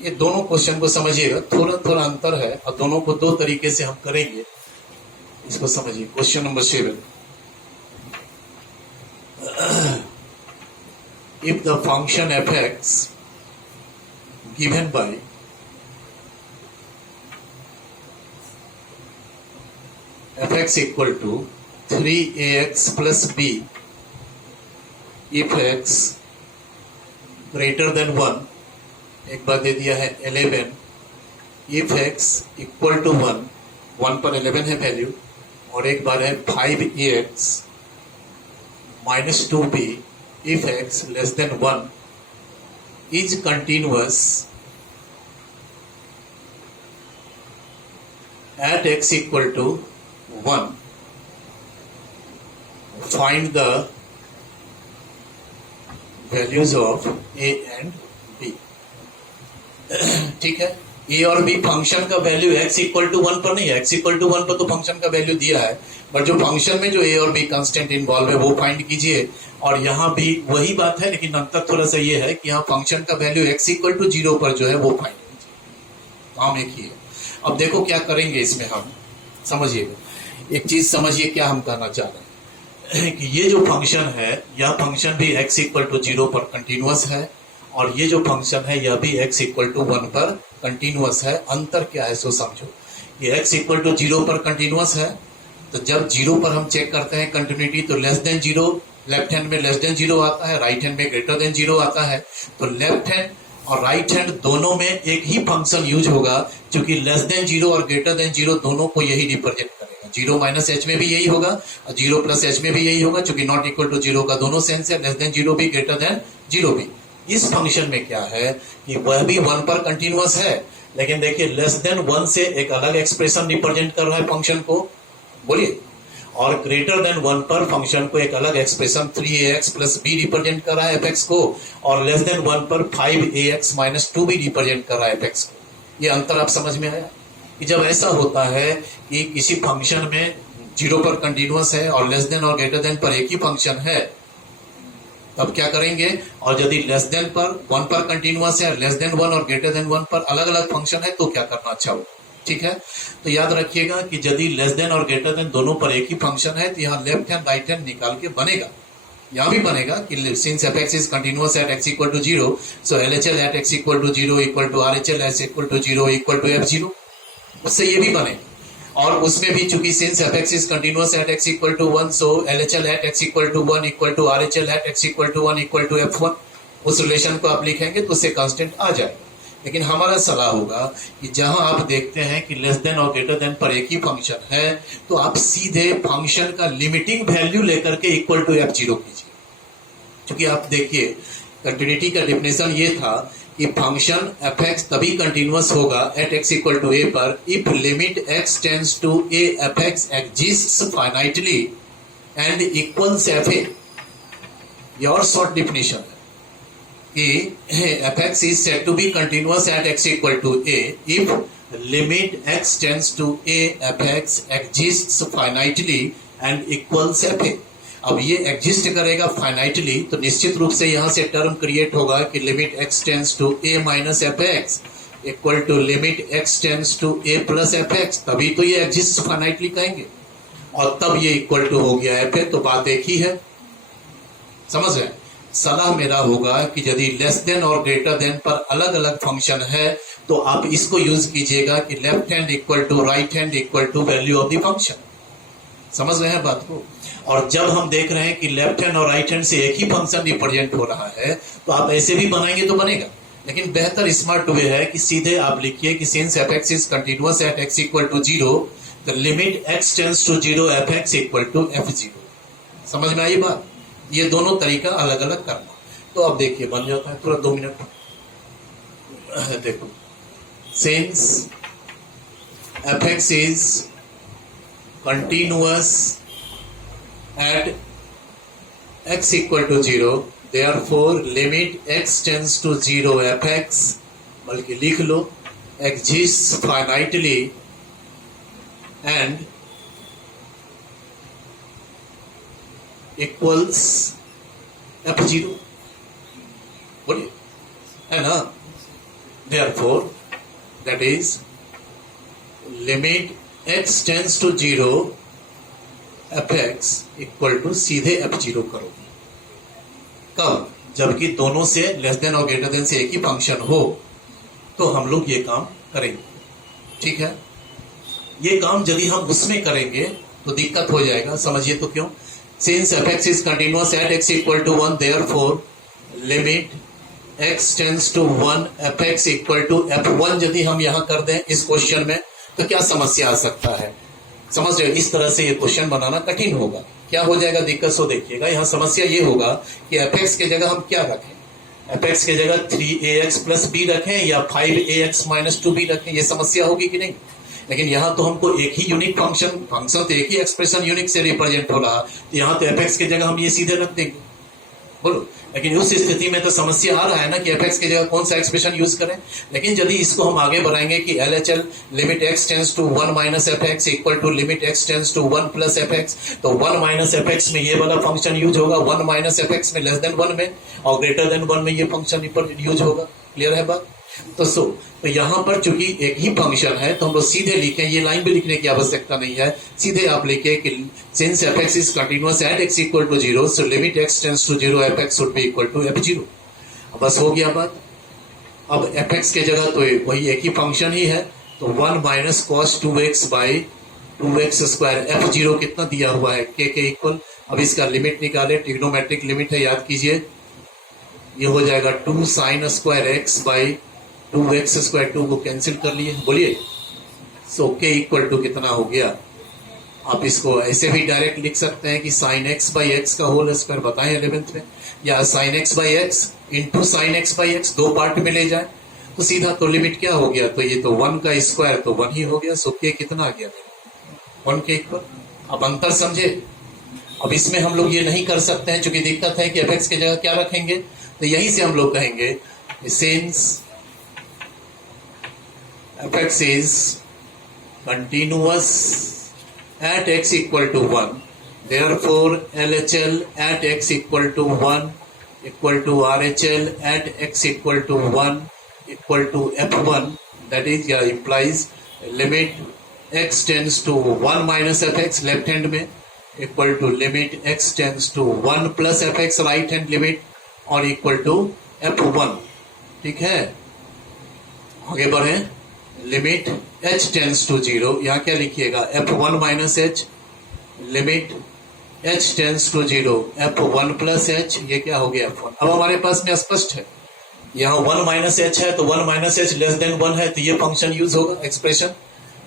ये दोनों क्वेश्चन को समझिएगा, थोड़ा थोड़ा अंतर है और दोनों को दो तरीके से हम करेंगे, इसको समझिए। Question number 7, if the function fx given by fx equal to 3ax plus b, if x greater than 1, एक बार दे दिया है 11, if x equal to 1, 1 पर 11 है वैल्यू, और एक बार है 5ax minus 2b if x less than 1 is continuous at x equal to 1, find the values of a and b। ठीक है, ए और बी फंक्शन का वैल्यू x इक्वल टू 1 पर नहीं है, x इक्वल टू 1 पर तो फंक्शन का वैल्यू दिया है, बट जो फंक्शन में जो ए और बी कांस्टेंट इन्वॉल्व है वो फाइंड कीजिए। और यहाँ भी वही बात है, लेकिन अंतर थोड़ा सा ये है कि यहाँ फंक्शन का वैल्यू x इक्वल टू 0 पर जो है वो फाइंड कीजिए। काम एक ही है। अब देखो क्या करेंगे इसमें, हम समझिएगा एक चीज, समझिए क्या हम कहना चाह रहे हैं कि ये जो फंक्शन है यह फंक्शन भी x इक्वल टू 0 पर कंटिन्यूअस है, और ये जो फंक्शन है यह भी x इक्वल टू 1 पर कंटिन्यूअस है। अंतर क्या है सो समझो, ये x इक्वल टू 0 पर कंटिन्यूअस है, तो जब 0 पर हम चेक करते हैं कंटिन्यूटी तो लेस देन 0, लेफ्ट हैंड में लेस देन 0 आता है, राइट हैंड में ग्रेटर देन 0 आता है। तो लेफ्ट हैंड और राइट हैंड दोनों में एक ही फंक्शन यूज होगा, क्योंकि लेस देन 0 और ग्रेटर देन 0 दोनों को यही रिप्रेजेंट करेगा। 0 माइनस h में भी यही होगा और 0 प्लस h में भी यही होगा, क्योंकि नॉट इक्वल टू 0 का दोनों सेंस है, लेस देन 0 भी ग्रेटर देन 0 भी। इस फंक्शन में क्या है कि वह भी 1 पर कंटिन्यूअस है, लेकिन देखिए लेस देन 1 से एक अलग एक्सप्रेशन रिप्रेजेंट कर रहा है फंक्शन को, बोलिए। और ग्रेटर देन 1 पर फंक्शन को एक अलग expression 3ax plus b represent कर रहा है fx को, और लेस देन 1 पर 5ax माइनस 2b रिप्रेजेंट कर रहा है fx को। ये अंतर आप समझ में आया कि जब ऐसा होता है कि किसी फंक्शन में 0 पर कंटिन्यूअस है और लेस देन और ग्रेटर देन पर एक ही फंक्शन है, तब क्या करेंगे, और यदि लेस देन पर 1 पर कंटिन्यूअस है, लेस देन 1 और ग्रेटर देन 1 पर अलग अलग फंक्शन है, तो क्या करना अच्छा होगा। ठीक है, तो याद रखिएगा कि यदि लेस देन और ग्रेटर देन दोनों पर एक ही फंक्शन है तो यहाँ लेफ्ट हैंड राइट हैंड निकाल के बनेगा। यहाँ भी बनेगा कि since fx is continuous at x equal to 0, so LHL at x equal to 0 equal to RHL at equal to 0 equal to f0, उससे ये भी बनेगा। और उसमें भी चूंकि since fx is continuous at x equal to 1, so LHL at x equal to 1 equal to RHL at x equal to 1 equal to f1, उस relation को आप लिखेंगे तो उससे कांस्टेंट आ जाएगा। लेकिन हमारा सलाह होगा कि जहां आप देखते हैं कि लेस देन और ग्रेटर देन पर एक ही फंक्शन है, तो आप सीधे फंक्शन का लिमिटिंग वैल्यू लेकर के इक्वल टू f0 कीजिए। क्योंकि आप देखिए कंटिन्यूटी का डेफिनेशन ये था कि फंक्शन fx तभी कंटिन्यूअस होगा at x equal to a पर if limit x tends to a fx exists finitely and equals fa। ये और शॉर्ट डेफिनेशन है कि fx is said to be continuous at x equal to a if limit x tends to a fx exists finitely and equals fa। अब ये exist करेगा finitely, तो निश्चित रूप से यहां से टर्म क्रिएट होगा कि limit x tends to a minus fx equal to limit x tends to a plus fx, तभी तो ये एग्जिस्ट फाइनाइटली कहेंगे, और तब ये इक्वल टू हो गया fa। तो बात एक ही है, समझ रहे हैं। सलाह मेरा होगा कि यदि लेस देन और ग्रेटर देन पर अलग अलग फंक्शन है तो आप इसको यूज कीजिएगा कि left hand equal to right hand equal to value of the function. समझ रहे हैं बात को। और जब हम देख रहे हैं कि लेफ्ट हैंड और राइट हैंड से एक ही फंक्शन रिप्रेजेंट हो रहा है, तो आप ऐसे भी बनाएंगे तो बनेगा, लेकिन बेहतर स्मार्ट वे है कि सीधे आप लिखिए कि since fx is continuous at x equal to 0, the limit x tends to 0 fx equal to f0। समझ में आई बात। ये दोनों तरीका अलग अलग करना। तो अब देखिए बन जाता है, पूरा 2 मिनट देखो। Since fx is continuous at x equal to 0, therefore limit x tends to 0 fx, बल्कि लिख लो exists finitely and equals f0, बोलिए, है ना। Therefore that is limit x tends to 0 fx equal to सीधे f0 करो। कब? जबकि दोनों से लेस देन और ग्रेटर देन से एक ही फंक्शन हो, तो हम लोग ये काम करेंगे। ठीक है, ये काम यदि हम उसमें करेंगे तो दिक्कत हो जाएगा। समझिए तो क्यों। Since fx is continuous at x equal to 1, therefore limit x tends to 1 fx equal to f1 यदि हम यहाँ कर दें इस क्वेश्चन में, तो क्या समस्या आ सकता है। समझ रहे हो, इस तरह से ये क्वेश्चन बनाना कठिन होगा। क्या हो जाएगा दिक्कत, सो देखिएगा। यहाँ समस्या ये होगा कि fx के जगह हम क्या रखें, fx के जगह 3ax प्लस b रखें या 5ax माइनस 2b रखें, ये समस्या होगी कि नहीं। लेकिन यहाँ तो हमको एक ही यूनिक फंक्शन तो एक ही एक्सप्रेशन यूनिक से रिप्रेजेंट हो रहा, तो यहाँ तो fx के जगह हम ये सीधे रख देंगे, बोलो। लेकिन उस स्थिति में तो समस्या आ रहा है ना कि fx के जगह कौन सा एक्सप्रेशन यूज करें। लेकिन यदि इसको हम आगे बढ़ाएंगे कि LHL limit x tends to 1 minus fx equal to limit x tends to 1 plus fx, तो 1 माइनस fx में ये वाला फंक्शन यूज होगा, 1 माइनस fx में लेस देन 1 में, और ग्रेटर देन 1 में ये फंक्शन यूज होगा। क्लियर है बात। तो यहाँ पर चूंकि एक ही फंक्शन है, तो हम लोग सीधे लिखें, ये लाइन भी लिखने की आवश्यकता नहीं है, सीधे आप लिखे कि since fx is continuous at x equal to 0, so limit x tends to 0 fx should be equal to f0। बस हो गया बात। अब fx के जगह तो वही एक ही फंक्शन ही है, तो 1 minus cos 2x by 2x square, f0 कितना दिया हुआ है k के इक्वल। अब इसका लिमिट निकाले, ट्रिग्नोमेट्रिक लिमिट है, याद कीजिए। ये हो जाएगा 2 sine square x by 2x square, 2 को कैंसिल कर लिए, बोलिए। सो k इक्वल टू कितना हो गया। आप इसको ऐसे भी डायरेक्ट लिख सकते हैं कि साइन x बाई एक्स का होल स्क्वायर, बताएं 11th में, या sine x by x into sine x by x, 2 part में ले जाए तो सीधा तो लिमिट क्या हो गया, तो ये तो 1 का स्क्वायर तो 1 ही हो गया। सो k कितना आ गया 1 के इक्वल। अब अंतर समझे। अब इसमें हम लोग ये नहीं कर सकते हैं, क्योंकि दिक्कत है कि fx की जगह क्या रखेंगे, तो यहीं से हम लोग कहेंगे since fx is continuous at x equal to 1, therefore LHL at x equal to 1 equal to RHL at x equal to 1 equal to f1, that is implies limit x tends to 1 minus fx left hand में equal to limit x tends to 1 plus fx right hand limit और equal to f1। ठीक है, आगे बढ़े। Limit h tends to 0, यहाँ क्या लिखिएगा f1 minus h, limit h tends to 0 f1 plus h, ये क्या हो गया f1। अब हमारे पास में स्पष्ट है, यहाँ 1 माइनस एच है तो 1 माइनस एच लेस देन 1 है, तो ये फंक्शन यूज होगा एक्सप्रेशन।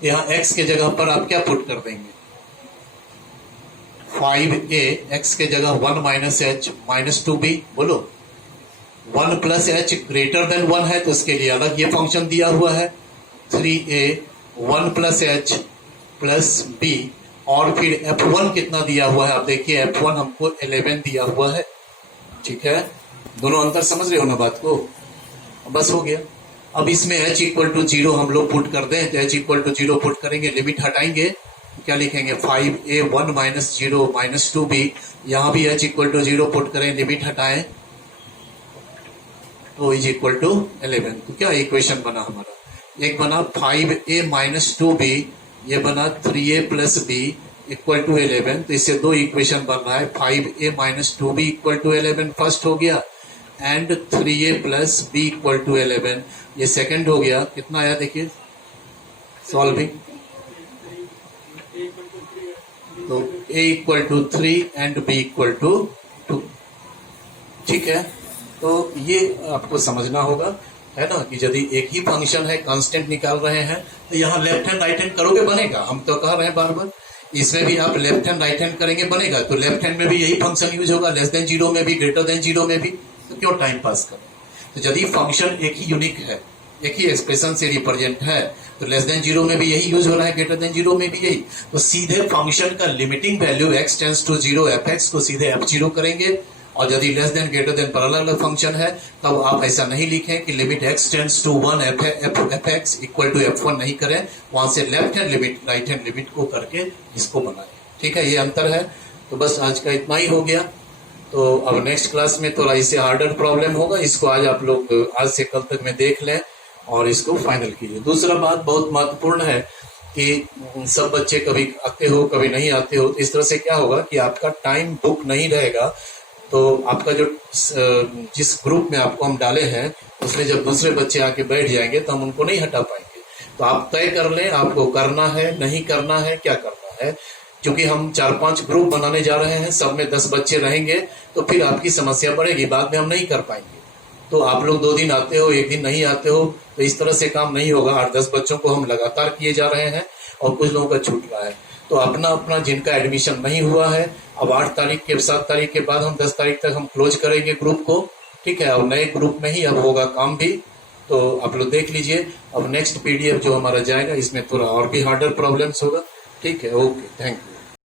यहाँ x के जगह पर आप क्या पुट कर देंगे 5a, x के जगह 1 माइनस एच माइनस 2b, बोलो 1 प्लस एच ग्रेटर देन 1 है तो इसके लिए अलग ये फंक्शन दिया हुआ है 3a 1 plus H plus b, और फिर f1 कितना दिया हुआ है, आप देखिए f1 हमको 11 दिया हुआ है। ठीक है, दोनों अंतर समझ रहे हो ना बात को, बस हो गया। अब इसमें h इक्वल टू 0 हम लोग पुट कर दें, तो h इक्वल टू 0 पुट करेंगे, लिमिट हटाएंगे, क्या लिखेंगे 5a 1 माइनस 0 माइनस 2b, यहां भी h इक्वल टू 0 पुट करें, लिमिट हटाएं तो इज इक्वल टू 11। तो क्या इक्वेशन बना हमारा, एक बना 5a माइनस 2b, ये बना 3a plus b equal to 11। तो इससे दो इक्वेशन बन रहा है, 5a minus 2b equal to 11 first हो गया, and 3a plus b equal to 11 ये सेकंड हो गया। कितना आया देखिए सॉल्विंग, तो a equal to 3 and b equal to 2। ठीक है, तो ये आपको समझना होगा, है ना, कि यदि एक ही फंक्शन है कांस्टेंट निकाल रहे हैं तो यहाँ लेफ्ट हैंड राइट हैंड करोगे बनेगा, हम तो कह रहे हैं बार बार, इसमें भी आप लेफ्ट हैंड राइट हैंड करेंगे बनेगा, तो लेफ्ट हैंड में भी यही फंक्शन यूज होगा, लेस देन 0 में भी ग्रेटर देन 0 में भी, तो क्यों टाइम पास करें। तो यदि फंक्शन एक ही यूनिक है, एक ही एक्सप्रेशन से रिप्रेजेंट है, तो लेस देन 0 में भी यही यूज हो रहा है, ग्रेटर देन 0 में भी यही, तो सीधे फंक्शन का limiting value x tends to 0 fx को सीधे f0 करेंगे, और यदि लेस देन ग्रेटर देन पर अलग अलग फंक्शन है तब आप ऐसा नहीं लिखें कि limit x tends to 1 fx equal to f1 नहीं करें, वहां से left hand limit right hand limit को करके इसको बनाएं। ठीक है, ये अंतर है। तो बस आज का इतना ही हो गया, तो अब नेक्स्ट क्लास में थोड़ा इससे हार्डर प्रॉब्लम होगा, इसको आज आप लोग आज से कल तक में देख लें और इसको फाइनल कीजिए। दूसरा बात बहुत महत्वपूर्ण है कि सब बच्चे कभी आते हो कभी नहीं आते हो, इस तरह से क्या होगा कि आपका टाइम बुक नहीं रहेगा, तो आपका जो जिस ग्रुप में आपको हम डाले हैं उसमें जब दूसरे बच्चे आके बैठ जाएंगे तो हम उनको नहीं हटा पाएंगे। तो आप तय कर लें आपको करना है नहीं करना है, क्या करना है, क्योंकि हम 4-5 ग्रुप बनाने जा रहे हैं, सब में 10 बच्चे रहेंगे, तो फिर आपकी समस्या बढ़ेगी, बाद में हम नहीं कर पाएंगे। तो आप लोग 2 दिन आते हो 1 दिन नहीं आते हो, तो इस तरह से काम नहीं होगा। 8-10 बच्चों को हम लगातार किए जा रहे हैं और कुछ लोगों का छूट रहा है, तो अपना अपना जिनका एडमिशन नहीं हुआ है, अब 8 तारीख के 7 तारीख के बाद हम 10 तारीख तक हम क्लोज करेंगे ग्रुप को। ठीक है, और नए ग्रुप में ही अब होगा काम भी, तो आप लोग देख लीजिए। अब नेक्स्ट PDF जो हमारा जाएगा इसमें थोड़ा और भी हार्डर प्रॉब्लम्स होगा। ठीक है, ओके, थैंक यू।